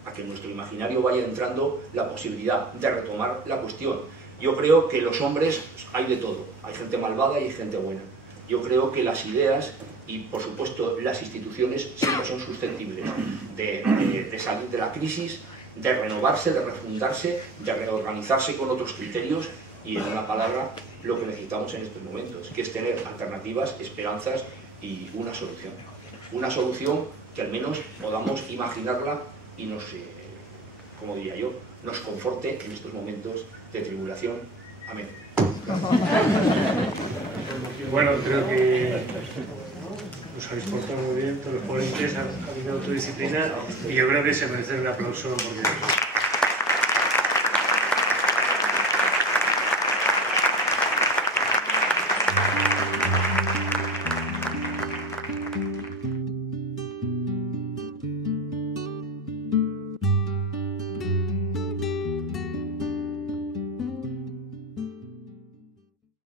a que en nuestro imaginario vaya entrando la posibilidad de retomar la cuestión. Yo creo que los hombres hay de todo, hay gente malvada y hay gente buena. Yo creo que las ideas y, por supuesto, las instituciones siempre son susceptibles de salir de la crisis, de renovarse, de refundarse, de reorganizarse con otros criterios y, en una palabra, lo que necesitamos en estos momentos, que es tener alternativas, esperanzas y una solución. Una solución que al menos podamos imaginarla y nos, como diría yo, nos conforte en estos momentos de tribulación. Amén. Bueno, creo que os habéis portado muy bien, todos los ponentes han habido autodisciplina y yo creo que se merece un aplauso porque